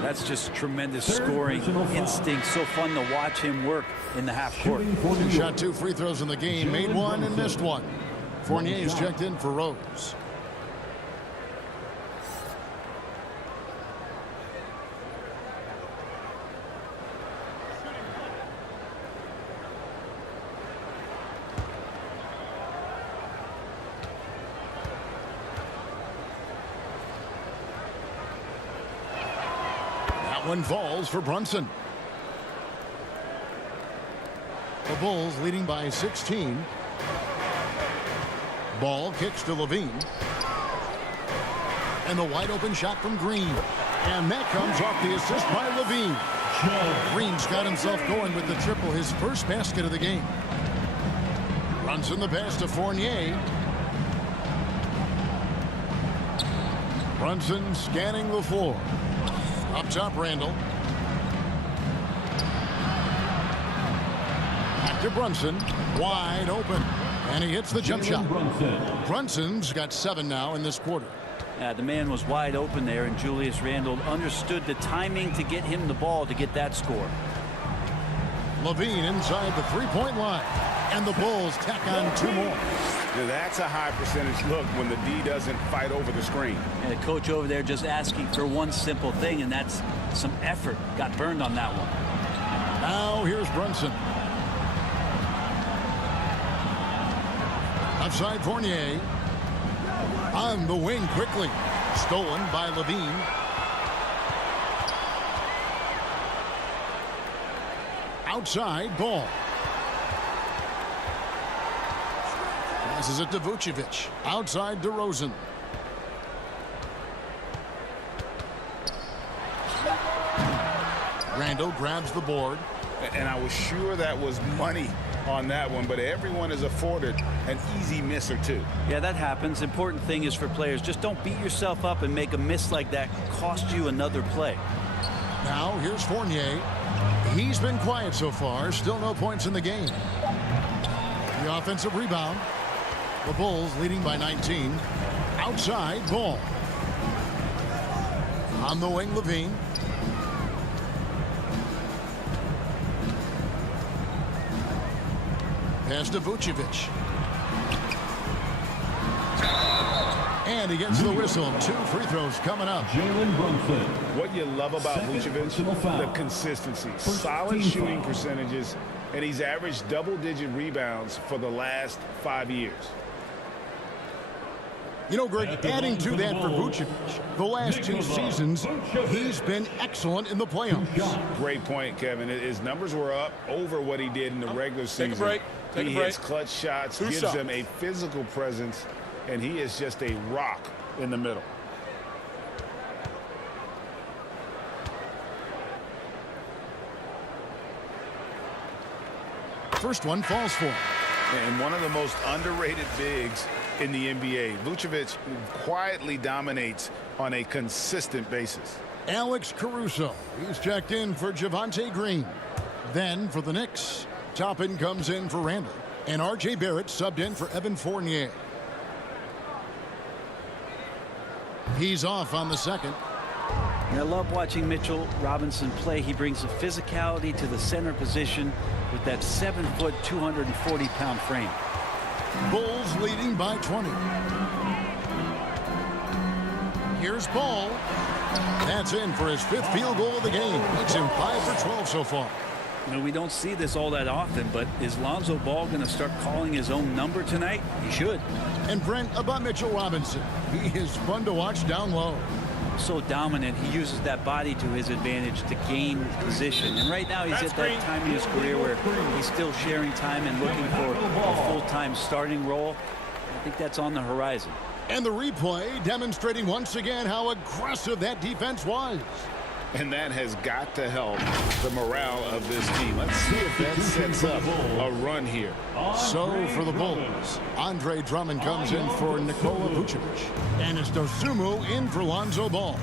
That's just tremendous scoring instinct. So fun to watch him work in the half court. He shot 2 free throws in the game. Made 1 and missed 1. Fournier's checked in for Rose. One falls for Brunson. The Bulls leading by 16. Ball kicks to Levine. And the wide open shot from Green. And that comes off the assist by Levine. Green's got himself going with the triple, his first basket of the game. Runs in the pass to Fournier. Brunson scanning the floor. Up top, Randall. Back to Brunson. Wide open. And he hits the jump shot. Brunson's got 7 now in this quarter. Yeah, the man was wide open there, and Julius Randle understood the timing to get him the ball to get that score. Levine inside the three-point line. And the Bulls tack on 2 more. Now, that's a high percentage look when the D doesn't fight over the screen. And the coach over there just asking for one simple thing, and that's some effort. Got burned on that one. Now here's Brunson. Outside Fournier. On the wing quickly. Stolen by Levine. Outside Ball. Passes it to Vucevic. Outside DeRozan. Randall grabs the board. And I was sure that was money on that one, but everyone is afforded an easy miss or two. Yeah, that happens. Important thing is for players, just don't beat yourself up and make a miss like that cost you another play. Now here's Fournier. He's been quiet so far. Still no points in the game. The offensive rebound. The Bulls leading by 19. Outside Ball. On the wing, Levine. Pass to Vucevic. And he gets the whistle. 2 free throws coming up. Jalen Brunson. What you love about Second Vucevic, personal foul. the consistency, First solid team shooting foul. percentages, and he's averaged double-digit rebounds for the last 5 years. You know, Greg, adding to that for Vucevic, the last 2 seasons, he's been excellent in the playoffs. Great point, Kevin. His numbers were up over what he did in the regular season. Take a break. Take he a break. hits clutch shots, 2 gives shots. them a physical presence, and he is just a rock in the middle. First one falls for him. And one of the most underrated bigs in the NBA. Vucevic quietly dominates on a consistent basis. Alex Caruso. He's checked in for Javonte Green. Then for the Knicks, Toppin comes in for Randall. And R.J. Barrett subbed in for Evan Fournier. He's off on the second. And I love watching Mitchell Robinson play. He brings the physicality to the center position with that 7-foot, 240-pound frame. Bulls leading by 20. Here's Ball. That's in for his 5th field goal of the game. Makes him 5 for 12 so far. You know, we don't see this all that often, but is Lonzo Ball going to start calling his own number tonight? He should. And Brent, about Mitchell Robinson. He is fun to watch down low. So dominant, he uses that body to his advantage to gain position. And right now he's at that time in his career where he's still sharing time and looking for a full-time starting role. I think that's on the horizon. And the replay demonstrating once again how aggressive that defense was. And that has got to help the morale of this team. Let's see if that sets up a run here. So for the Bulls, Andre Drummond comes in for Nikola Vucevic. And it's Dosunmu in for Lonzo Ball.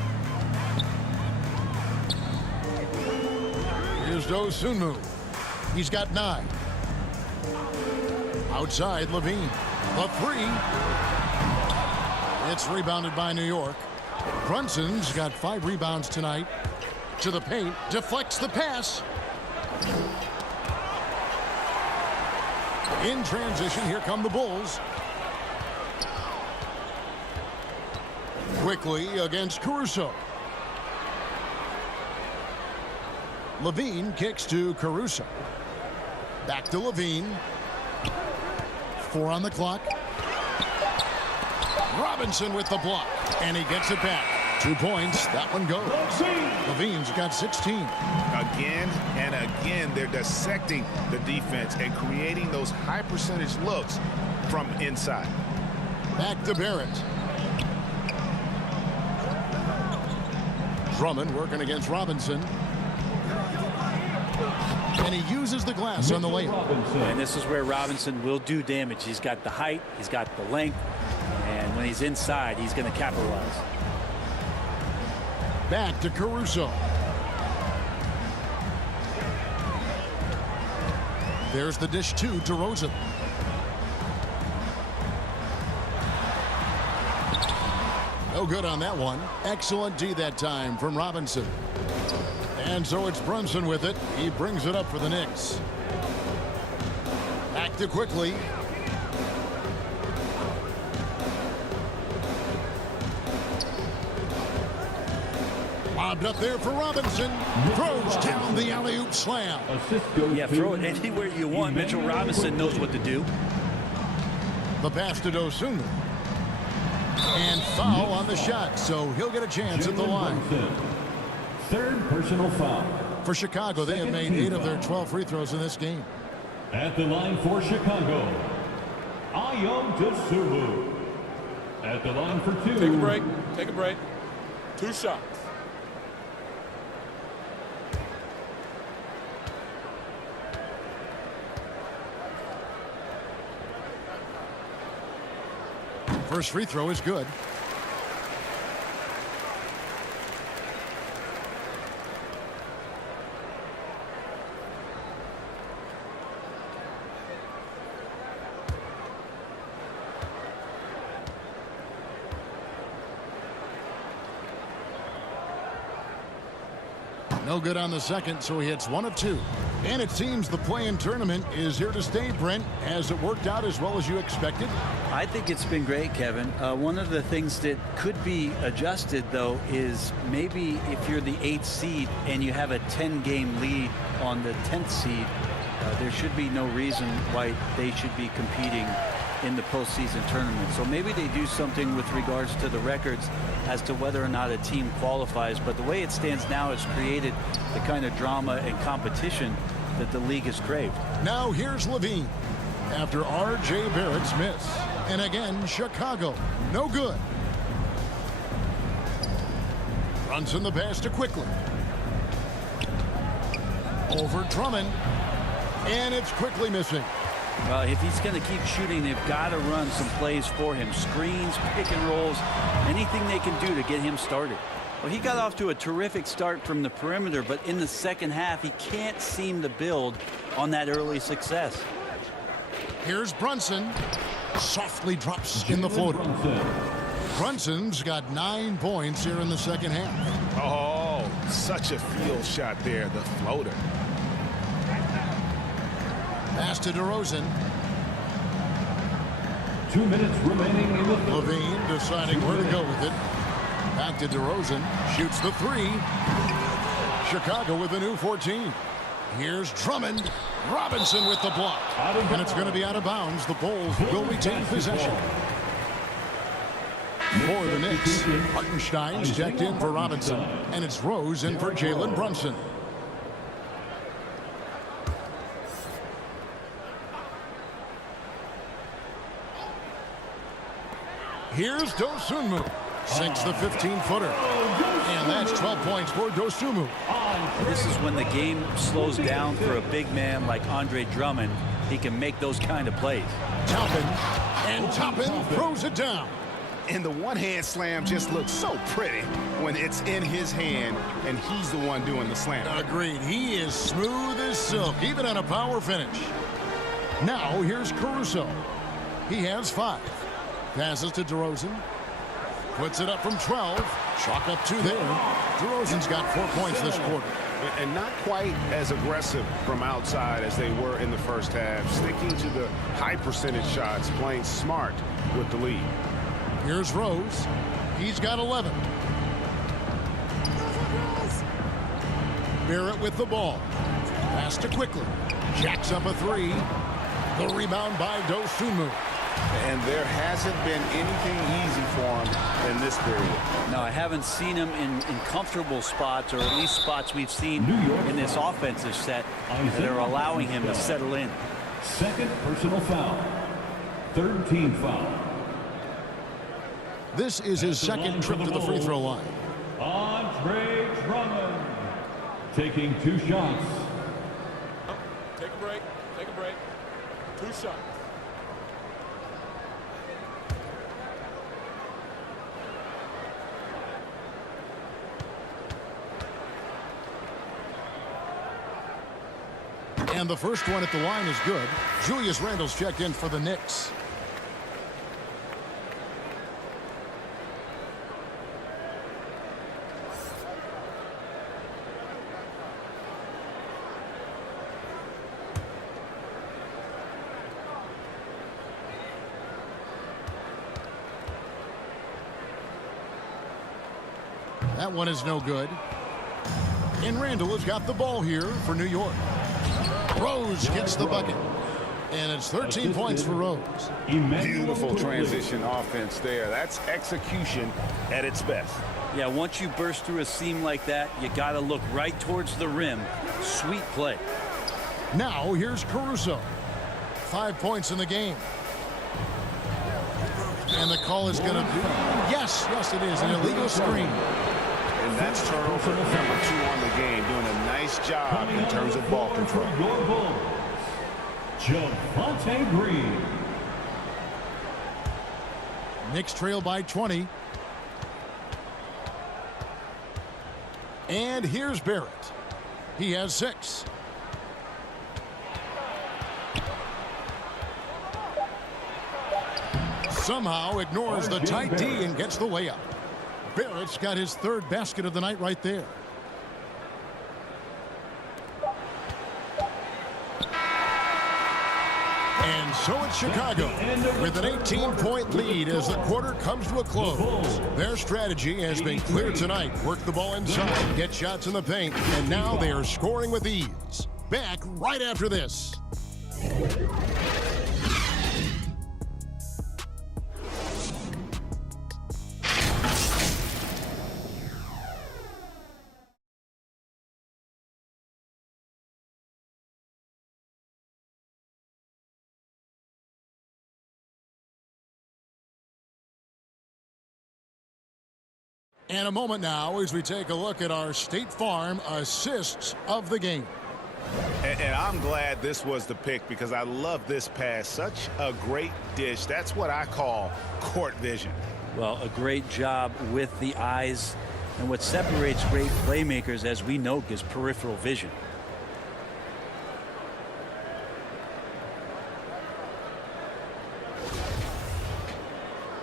Here's Dosunmu. He's got 9. Outside Levine. The 3. It's rebounded by New York. Brunson's got 5 rebounds tonight. To the paint, deflects the pass. In transition, here come the Bulls. Quickly against Caruso. Levine kicks to Caruso. Back to Levine. 4 on the clock. Robinson with the block. And he gets it back. 2 points. That one goes. Levine's got 16. Again and again, they're dissecting the defense and creating those high percentage looks from inside. Back to Barrett. Drummond working against Robinson. And he uses the glass on the layup. And this is where Robinson will do damage. He's got the height, he's got the length, and when he's inside, he's going to capitalize. Back to Caruso. There's the dish to DeRozan. No good on that one. Excellent D that time from Robinson. And so it's Brunson with it. He brings it up for the Knicks. Back to quickly. Lobbed up there for Robinson. Throws down the alley-oop slam. Yeah, throw it anywhere you want. Mitchell Robinson knows what to do. The pass to Dosunmu. And foul on the shot, so he'll get a chance at the line. Third personal foul. For Chicago, they have made 8 of their 12 free throws in this game. At the line for Chicago, Dosunmu. At the line for 2. Take a break. Take a break. 2 shots. First free throw is good. No good on the second, so he hits 1 of 2. And it seems the play-in tournament is here to stay, Brent. Has it worked out as well as you expected? I think it's been great, Kevin. One of the things that could be adjusted, though, is maybe if you're the 8th seed and you have a 10-game lead on the 10th seed, there should be no reason why they should be competing in the postseason tournament. So maybe they do something with regards to the records as to whether or not a team qualifies. But the way it stands now has created the kind of drama and competition that the league has craved. Now here's Levine after R.J. Barrett's miss. And again, Chicago. No good. Brunson the pass to quickly. Over Drummond. And it's quickly missing. Well, if he's going to keep shooting, they've got to run some plays for him. Screens, pick and rolls, anything they can do to get him started. Well, he got off to a terrific start from the perimeter, but in the second half, he can't seem to build on that early success. Here's Brunson. Softly drops in the floater. Brunson's got 9 points here in the second half. Oh, such a field shot there, the floater. Pass to DeRozan. 2 minutes remaining in the third. Levine deciding where to go with it. Back to DeRozan. Shoots the 3. Chicago with a new 14. Here's Drummond. Robinson with the block. And it's going to be out of bounds. The Bulls will retain possession. For the Knicks, Hartenstein's checked in for Robinson. And it's Rose in for Jalen Brunson. Here's Dosunmu. Sinks the 15-footer. And that's 12 points for Dosunmu. This is when the game slows down for a big man like Andre Drummond. He can make those kind of plays. Toppin. And Toppin throws it down. And the one-hand slam just looks so pretty when it's in his hand and he's the one doing the slam. Agreed. He is smooth as silk, even on a power finish. Now here's Caruso. He has 5. Passes to DeRozan. Puts it up from 12. Chalk up 2 there. DeRozan's got 4 points this quarter. And not quite as aggressive from outside as they were in the first half. Sticking to the high percentage shots, playing smart with the lead. Here's Rose. He's got 11. Barrett with the ball. Pass to quickly. Jacks up a 3. The rebound by Dosunmu. And there hasn't been anything easy for him in this period. No, I haven't seen him in comfortable spots, or at least spots we've seen in this offensive set that are allowing him to settle in. Second personal foul. Third team foul. This is his second trip to the free throw line. Andre Drummond taking 2 shots. Take a break. Take a break. 2 shots. And the first one at the line is good. Julius Randle's checked in for the Knicks. That one is no good. And Randle has got the ball here for New York. Rose gets the bucket. And it's 13 points for Rose. Beautiful transition offense there. That's execution at its best. Yeah, once you burst through a seam like that, you got to look right towards the rim. Sweet play. Now here's Caruso. 5 points in the game. And the call is going to be, yes, it is, an illegal screen. And that's turnover number 2 on the game, doing a nice job in terms of ball control. Your Bulls, Javonte Green. Knicks trail by 20. And here's Barrett. He has 6. Somehow ignores the tight D and gets the way up. Barrett's got his 3rd basket of the night right there. And so it's Chicago with an 18-point lead as the quarter comes to a close. Their strategy has been clear tonight. Work the ball inside, get shots in the paint, and now they are scoring with ease. Back right after this. And a moment now as we take a look at our State Farm assists of the game. And I'm glad this was the pick because I love this pass. Such a great dish. That's what I call court vision. Well, a great job with the eyes. And what separates great playmakers, as we know, is peripheral vision.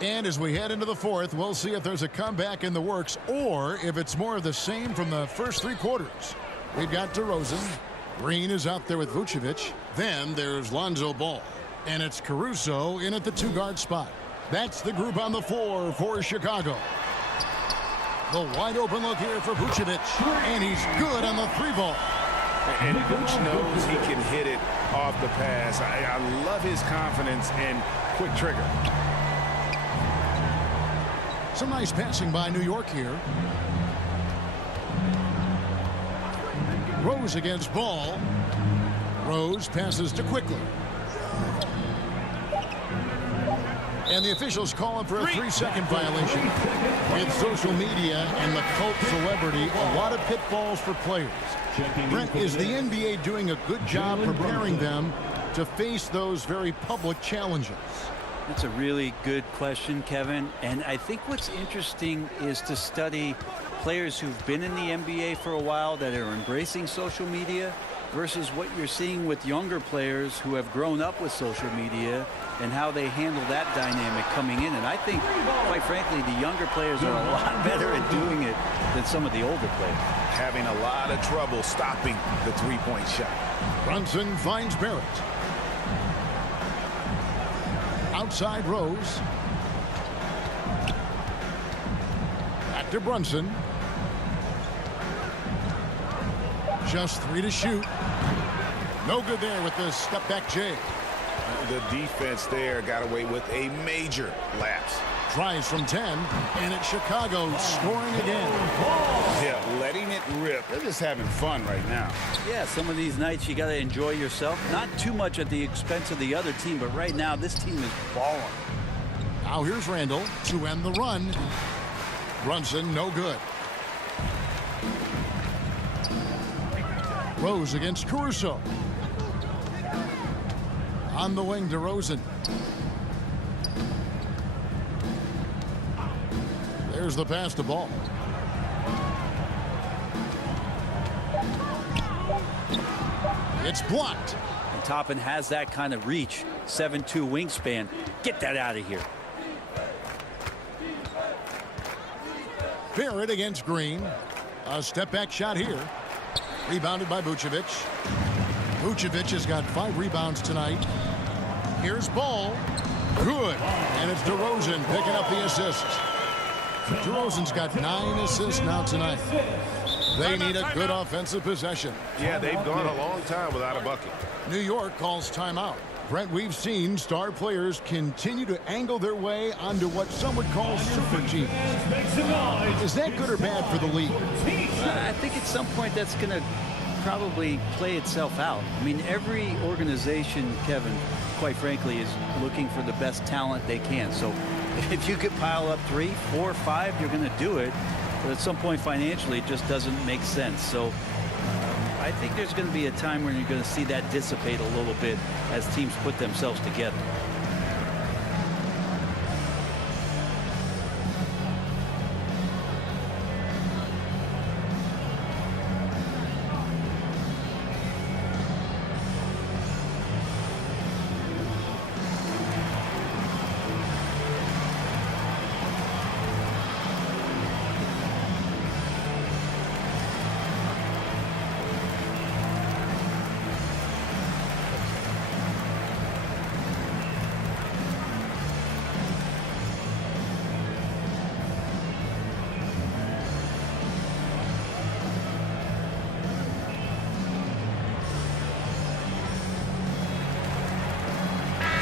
And as we head into the 4th, we'll see if there's a comeback in the works or if it's more of the same from the first 3 quarters. We've got DeRozan. Green is out there with Vucevic. Then there's Lonzo Ball. And it's Caruso in at the 2-guard spot. That's the group on the floor for Chicago. The wide open look here for Vucevic. And he's good on the 3-ball. And Vooch knows he can hit it off the pass. I love his confidence and quick trigger. Some nice passing by New York here. Rose against Ball. Rose passes to Quickly. And the officials calling for a 3-second violation. With social media and the cult celebrity, a lot of pitfalls for players. Brent, is the NBA doing a good job preparing them to face those very public challenges? That's a really good question, Kevin. And I think what's interesting is to study players who've been in the NBA for a while that are embracing social media versus what you're seeing with younger players who have grown up with social media and how they handle that dynamic coming in. And I think, quite frankly, the younger players are a lot better at doing it than some of the older players. Having a lot of trouble stopping the 3-point shot. Brunson finds Barrett. Outside Rose. Back to Brunson. Just 3 to shoot. No good there with the step back J. The defense there got away with a major lapse. Tries from 10, and it's Chicago scoring again. Yeah, letting it rip. They're just having fun right now. Yeah, some of these nights you got to enjoy yourself. Not too much at the expense of the other team, but right now this team is balling. Now here's Randle to end the run. Brunson, no good. Rose against Caruso. On the wing, DeRozan. There's the pass to Ball. It's blocked. And Toppin has that kind of reach. 7'2" wingspan. Get that out of here. Barrett against Green. A step-back shot here. Rebounded by Vucevic. Vucevic has got 5 rebounds tonight. Here's Ball. Good. And it's DeRozan picking up the assists. DeRozan's got 9 assists now tonight. They need a good offensive possession. Yeah, they've gone a long time without a bucket. New York calls timeout. Brent, we've seen star players continue to angle their way onto what some would call super teams. Is that good or bad for the league? I think at some point that's going to probably play itself out. I mean, every organization, Kevin, quite frankly, is looking for the best talent they can. So if you could pile up 3, 4, 5, you're going to do it. But at some point financially, it just doesn't make sense. So I think there's going to be a time when you're going to see that dissipate a little bit as teams put themselves together.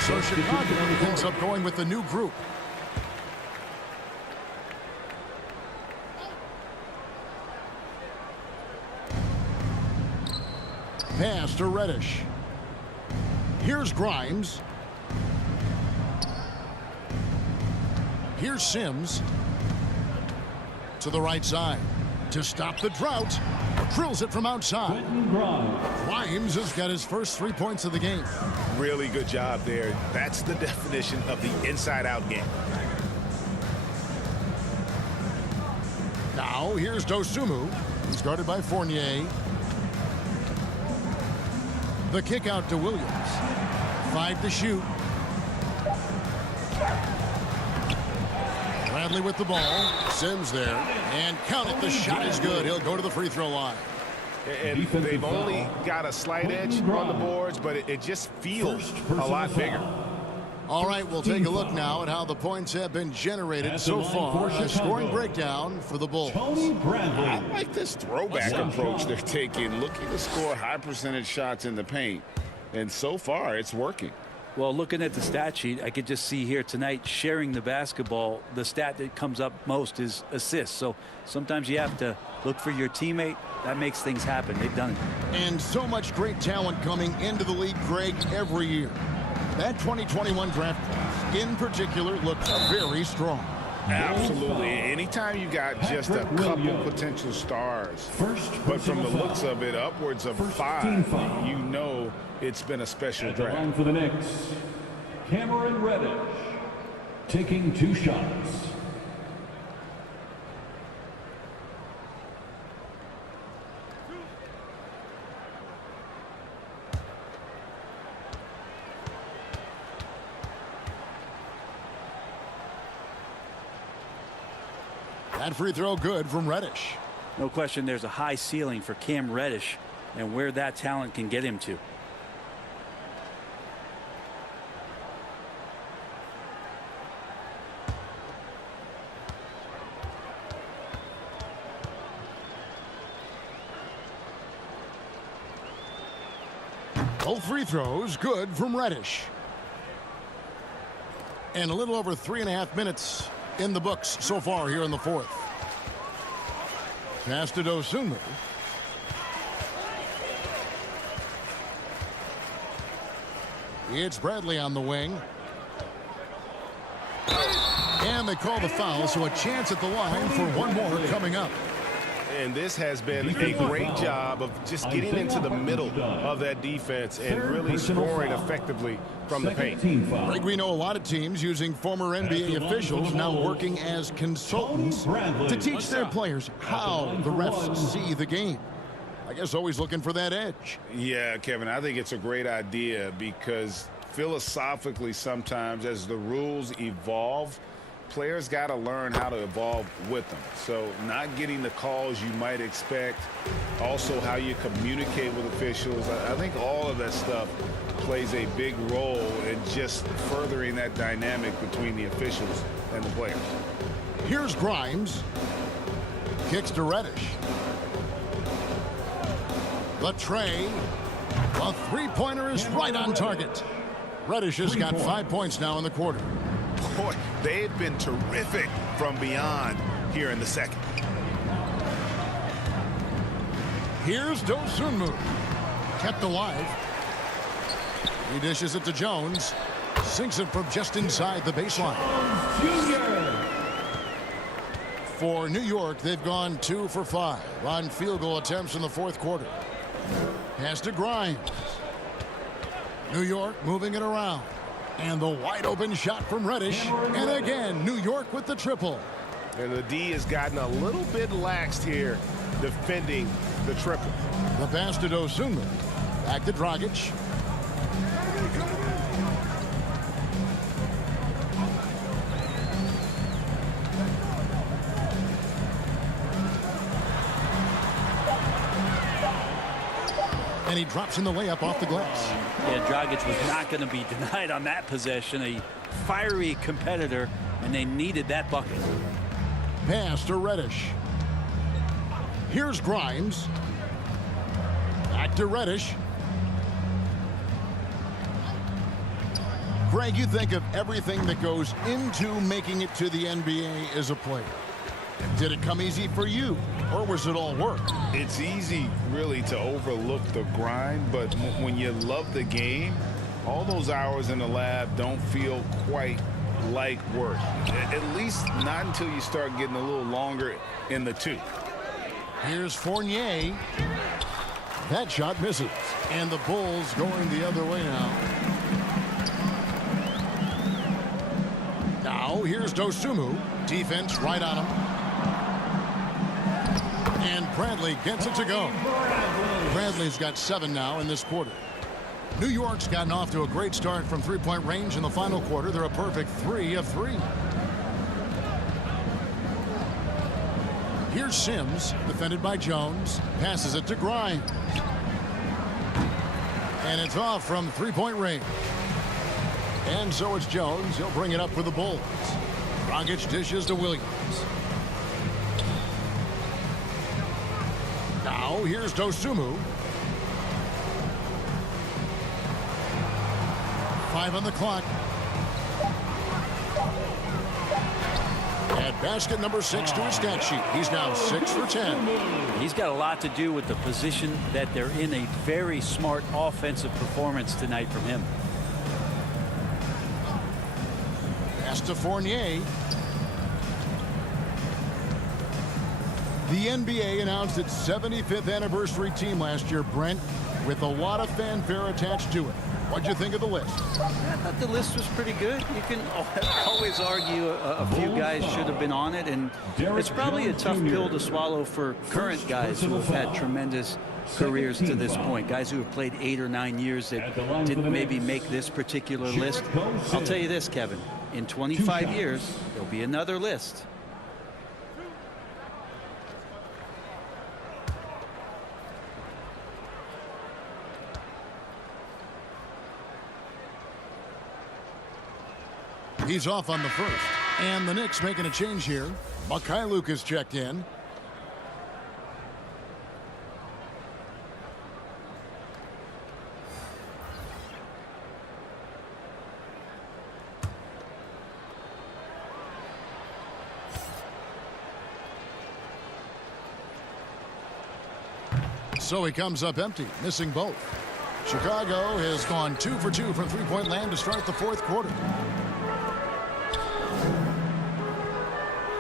So Chicago ends up going with the new group. Pass to Reddish. Here's Grimes. Here's Sims. To the right side. To stop the drought. Drills it from outside. Grimes has got his first 3 points of the game. Really good job there. That's the definition of the inside-out game. Now here's Dosunmu. He's guarded by Fournier. The kick out to Williams. 5 to shoot. Bradley with the ball. Sims there. And count it. The shot is good. He'll go to the free throw line. And they've only got a slight edge on the boards, but it just feels a lot bigger. All right, we'll take a look now at how the points have been generated so far. A scoring breakdown for the Bulls. I like this throwback approach they're taking, looking to score high percentage shots in the paint. And so far, it's working. Well, looking at the stat sheet, I could just see here tonight sharing the basketball. The stat that comes up most is assists. So sometimes you have to look for your teammate. That makes things happen. They've done it. And so much great talent coming into the league, Greg, every year. That 2021 draft class, in particular, looks very strong. Absolutely. Anytime you got just a couple potential stars, but from the looks of it, upwards of 5, you know it's been a special draft. For the Knicks, Cameron Reddish taking 2 shots. That free throw good from Reddish. No question there's a high ceiling for Cam Reddish and where that talent can get him to. Both free throws good from Reddish. And a little over 3.5 minutes in the books so far here in the fourth. Pass to Dosunmu. It's Bradley on the wing. And they call the foul, so a chance at the line for one more coming up. And this has been a great job of just getting into the middle of that defense and really scoring effectively from the paint. Greg, we know a lot of teams using former NBA officials now working as consultants to teach their players how the refs see the game. I guess always looking for that edge. Yeah, Kevin, I think it's a great idea because philosophically sometimes as the rules evolve, players got to learn how to evolve with them. So not getting the calls you might expect, also how you communicate with officials. I think all of that stuff plays a big role in just furthering that dynamic between the officials and the players. Here's Grimes. Kicks to Reddish. The tray. The three-pointer is right on target. Reddish has got 5 points now in the quarter. Boy, they've been terrific from beyond here in the second. Here's Dosunmu. Kept alive. He dishes it to Jones. Sinks it from just inside the baseline. For New York, they've gone 2 for 5 on field goal attempts in the fourth quarter. Pass to Grimes. New York moving it around. And the wide open shot from Reddish. And again, New York with the triple. And the D has gotten a little bit laxed here defending the triple. The pass to Dosunmu. Back to Dragic. And he drops in the layup off the glass. Yeah, Dragic was not going to be denied on that possession. A fiery competitor, and they needed that bucket. Pass to Reddish. Here's Grimes. Back to Reddish. Greg, you think of everything that goes into making it to the NBA as a player. Did it come easy for you, or was it all work? It's easy, really, to overlook the grind, but when you love the game, all those hours in the lab don't feel quite like work. At least not until you start getting a little longer in the tooth. Here's Fournier. That shot misses. And the Bulls going the other way now. Now, here's Dosunmu. Defense right on him. And Bradley gets it to go. Bradley's got 7 now in this quarter. New York's gotten off to a great start from three-point range in the final quarter. They're a perfect 3 of 3. Here's Sims, defended by Jones. Passes it to Grimes. And it's off from three-point range. And so it's Jones. He'll bring it up for the Bulls. Dragic dishes to Williams. Now here's Dosunmu. 5 on the clock. And basket number 6 to his stat sheet. He's now 6 for 10. He's got a lot to do with the position that they're in. A very smart offensive performance tonight from him. Pass to Fournier. The NBA announced its 75th anniversary team last year, Brent, with a lot of fanfare attached to it. What'd you think of the list? I thought the list was pretty good. You can always argue a few guys should have been on it, and it's probably a tough pill to swallow for current guys who have had tremendous careers to this point. Guys who have played 8 or 9 years that didn't maybe make this particular list. I'll tell you this, Kevin. In 25 years, there'll be another list. He's off on the first. And the Knicks making a change here. Mikhailuk is checked in. So he comes up empty, missing both. Chicago has gone 2 for 2 from three-point land to start the fourth quarter.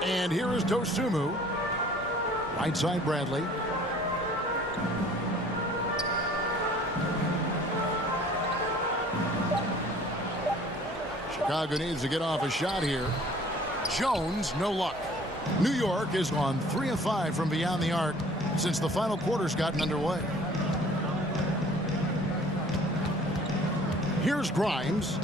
And here is Dosunmu. Right side, Bradley. Chicago needs to get off a shot here. Jones, no luck. New York is on 3 of 5 from beyond the arc since the final quarter's gotten underway. Here's Grimes.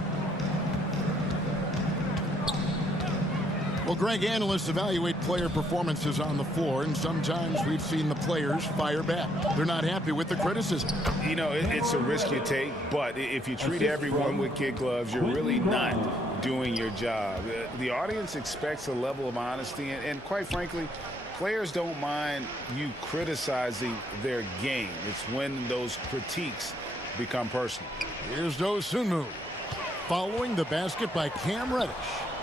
Well, Greg, analysts evaluate player performances on the floor, and sometimes we've seen the players fire back. They're not happy with the criticism. You know, it's a risk you take, but if you treat everyone with kid gloves, you're really not doing your job. The audience expects a level of honesty, and quite frankly, players don't mind you criticizing their game. It's when those critiques become personal. Here's Dosunmu. Following the basket by Cam Reddish.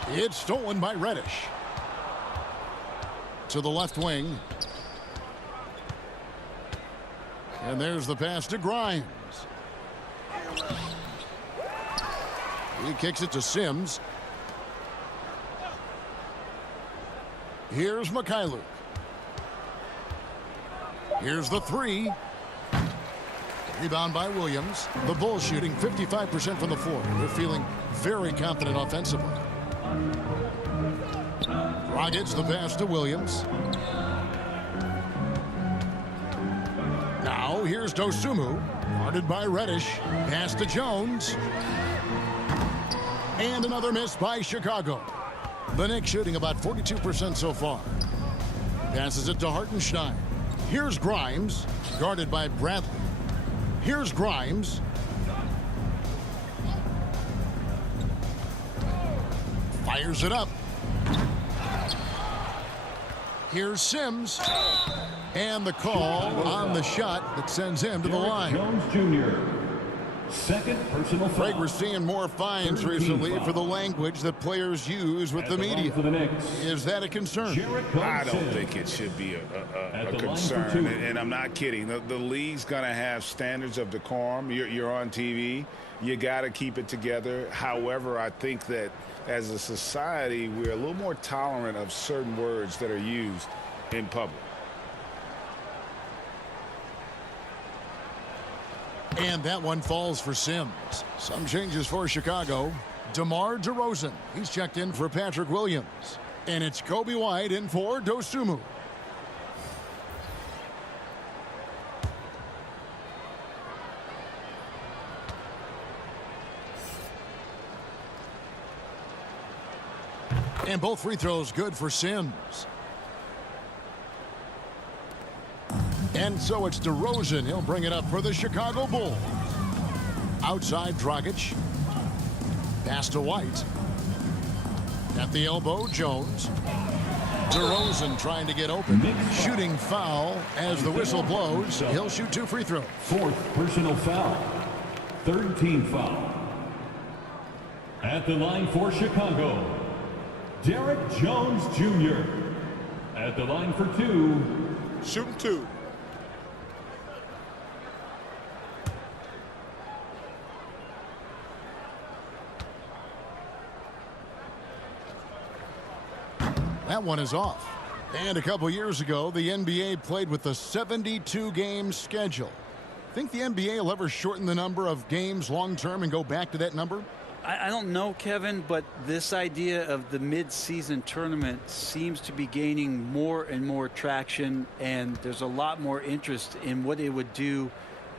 It's stolen by Reddish. To the left wing. And there's the pass to Grimes. He kicks it to Sims. Here's Mikhailuk. Here's the three. Rebound by Williams. The Bulls shooting 55% from the floor. They're feeling very confident offensively. Rockets the pass to Williams. Now here's Dosunmu. Guarded by Reddish. Pass to Jones. And another miss by Chicago. The Knicks shooting about 42% so far. Passes it to Hartenstein. Here's Grimes. Guarded by Bradley. Here's Grimes. Fires it up. Here's Sims. And the call on the shot that sends him to the line. Jones Jr. Second personal foul. Greg, we're seeing more fines recently for the language that players use with the media. Is that a concern? I don't think it should be a concern, and I'm not kidding. The league's going to have standards of decorum. You're on TV. You got to keep it together. However, I think that as a society, we're a little more tolerant of certain words that are used in public. And that one falls for Sims. Some changes for Chicago. DeMar DeRozan. He's checked in for Patrick Williams. And it's Kobe White in for Dosunmu. And both free throws good for Sims. And so it's DeRozan. He'll bring it up for the Chicago Bulls. Outside, Dragic. Pass to White. At the elbow, Jones. DeRozan trying to get open. Shooting foul as the whistle blows. He'll shoot 2 free throws. Fourth personal foul. Third team foul. At the line for Chicago, Derek Jones Jr. At the line for 2. Shooting 2. That one is off. And a couple years ago, the NBA played with a 72-game schedule. Think the NBA will ever shorten the number of games long-term and go back to that number? I don't know, Kevin, but this idea of the mid-season tournament seems to be gaining more and more traction, and there's a lot more interest in what it would do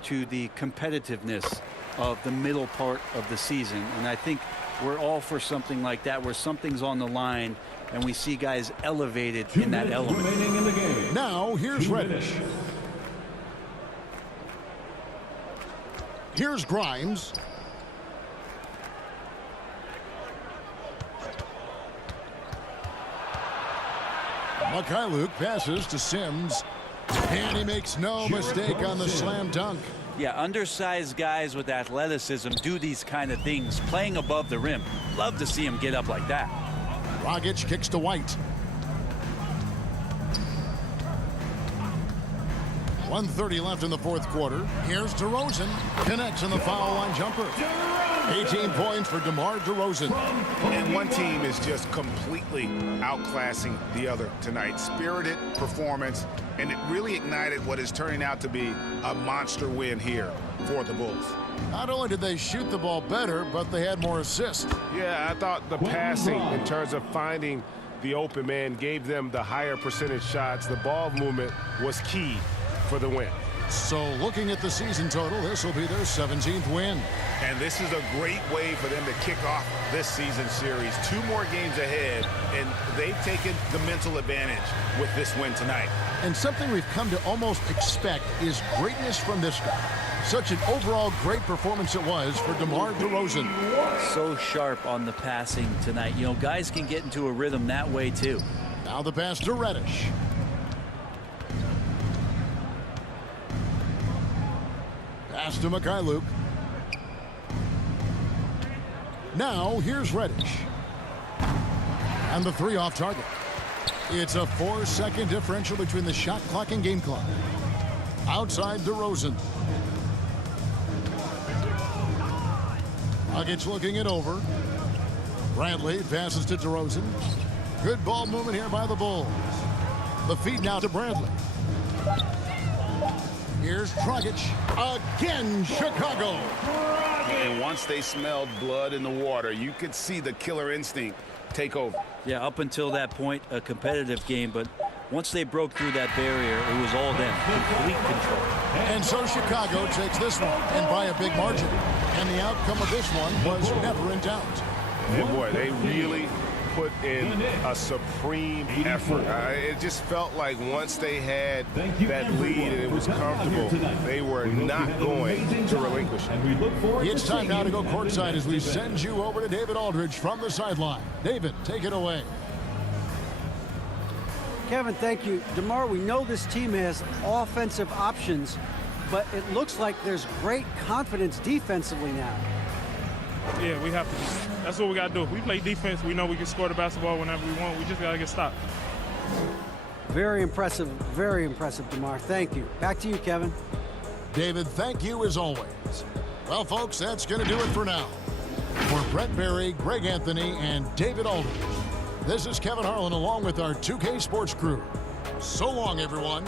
to the competitiveness of the middle part of the season. And I think we're all for something like that, where something's on the line and we see guys elevated in that element. In the game. Now here's Reddish. Here's Grimes. Mikhailuk passes to Sims. And he makes no mistake on the slam dunk. Yeah, undersized guys with athleticism do these kind of things, playing above the rim. Love to see him get up like that. Dragic kicks to White. 1:30 left in the fourth quarter. Here's DeRozan. Connects in the foul line jumper. 18 points for DeMar DeRozan. And one team is just completely outclassing the other tonight. Spirited performance, and it really ignited what is turning out to be a monster win here for the Bulls. Not only did they shoot the ball better, but they had more assists. Yeah, I thought the passing in terms of finding the open man gave them the higher percentage shots. The ball movement was key for the win. So looking at the season total, this will be their 17th win. And this is a great way for them to kick off this season series. 2 more games ahead, and they've taken the mental advantage with this win tonight. And something we've come to almost expect is greatness from this guy. Such an overall great performance it was for DeMar DeRozan. So sharp on the passing tonight. You know, guys can get into a rhythm that way too. Now the pass to Reddish. Pass to Mikhailuk. Now here's Reddish. And the 3 off target. It's a 4-second differential between the shot clock and game clock. Outside DeRozan. Nuggets looking it over. Bradley passes to DeRozan. Good ball movement here by the Bulls. The feed now to Bradley. Here's Dragic. Again, Chicago. And once they smelled blood in the water, you could see the killer instinct take over. Yeah, up until that point, a competitive game, but once they broke through that barrier, it was all them. Complete control. And so Chicago takes this one, and by a big margin. And the outcome of this one was never in doubt. And boy, they really put in a supreme effort. It just felt like once they had that lead and it was comfortable, they were not going to relinquish it. It's time now to go courtside as we send you over to David Aldridge from the sideline. David, take it away. Kevin, thank you. DeMar, we know this team has offensive options, but it looks like there's great confidence defensively now. Yeah, we have to. That's what we got to do. If we play defense, we know we can score the basketball whenever we want. We just got to get stopped. Very impressive, DeMar. Thank you. Back to you, Kevin. David, thank you as always. Well, folks, that's going to do it for now. For Brett Berry, Greg Anthony, and David Aldridge, this is Kevin Harlan along with our 2K Sports crew. So long, everyone.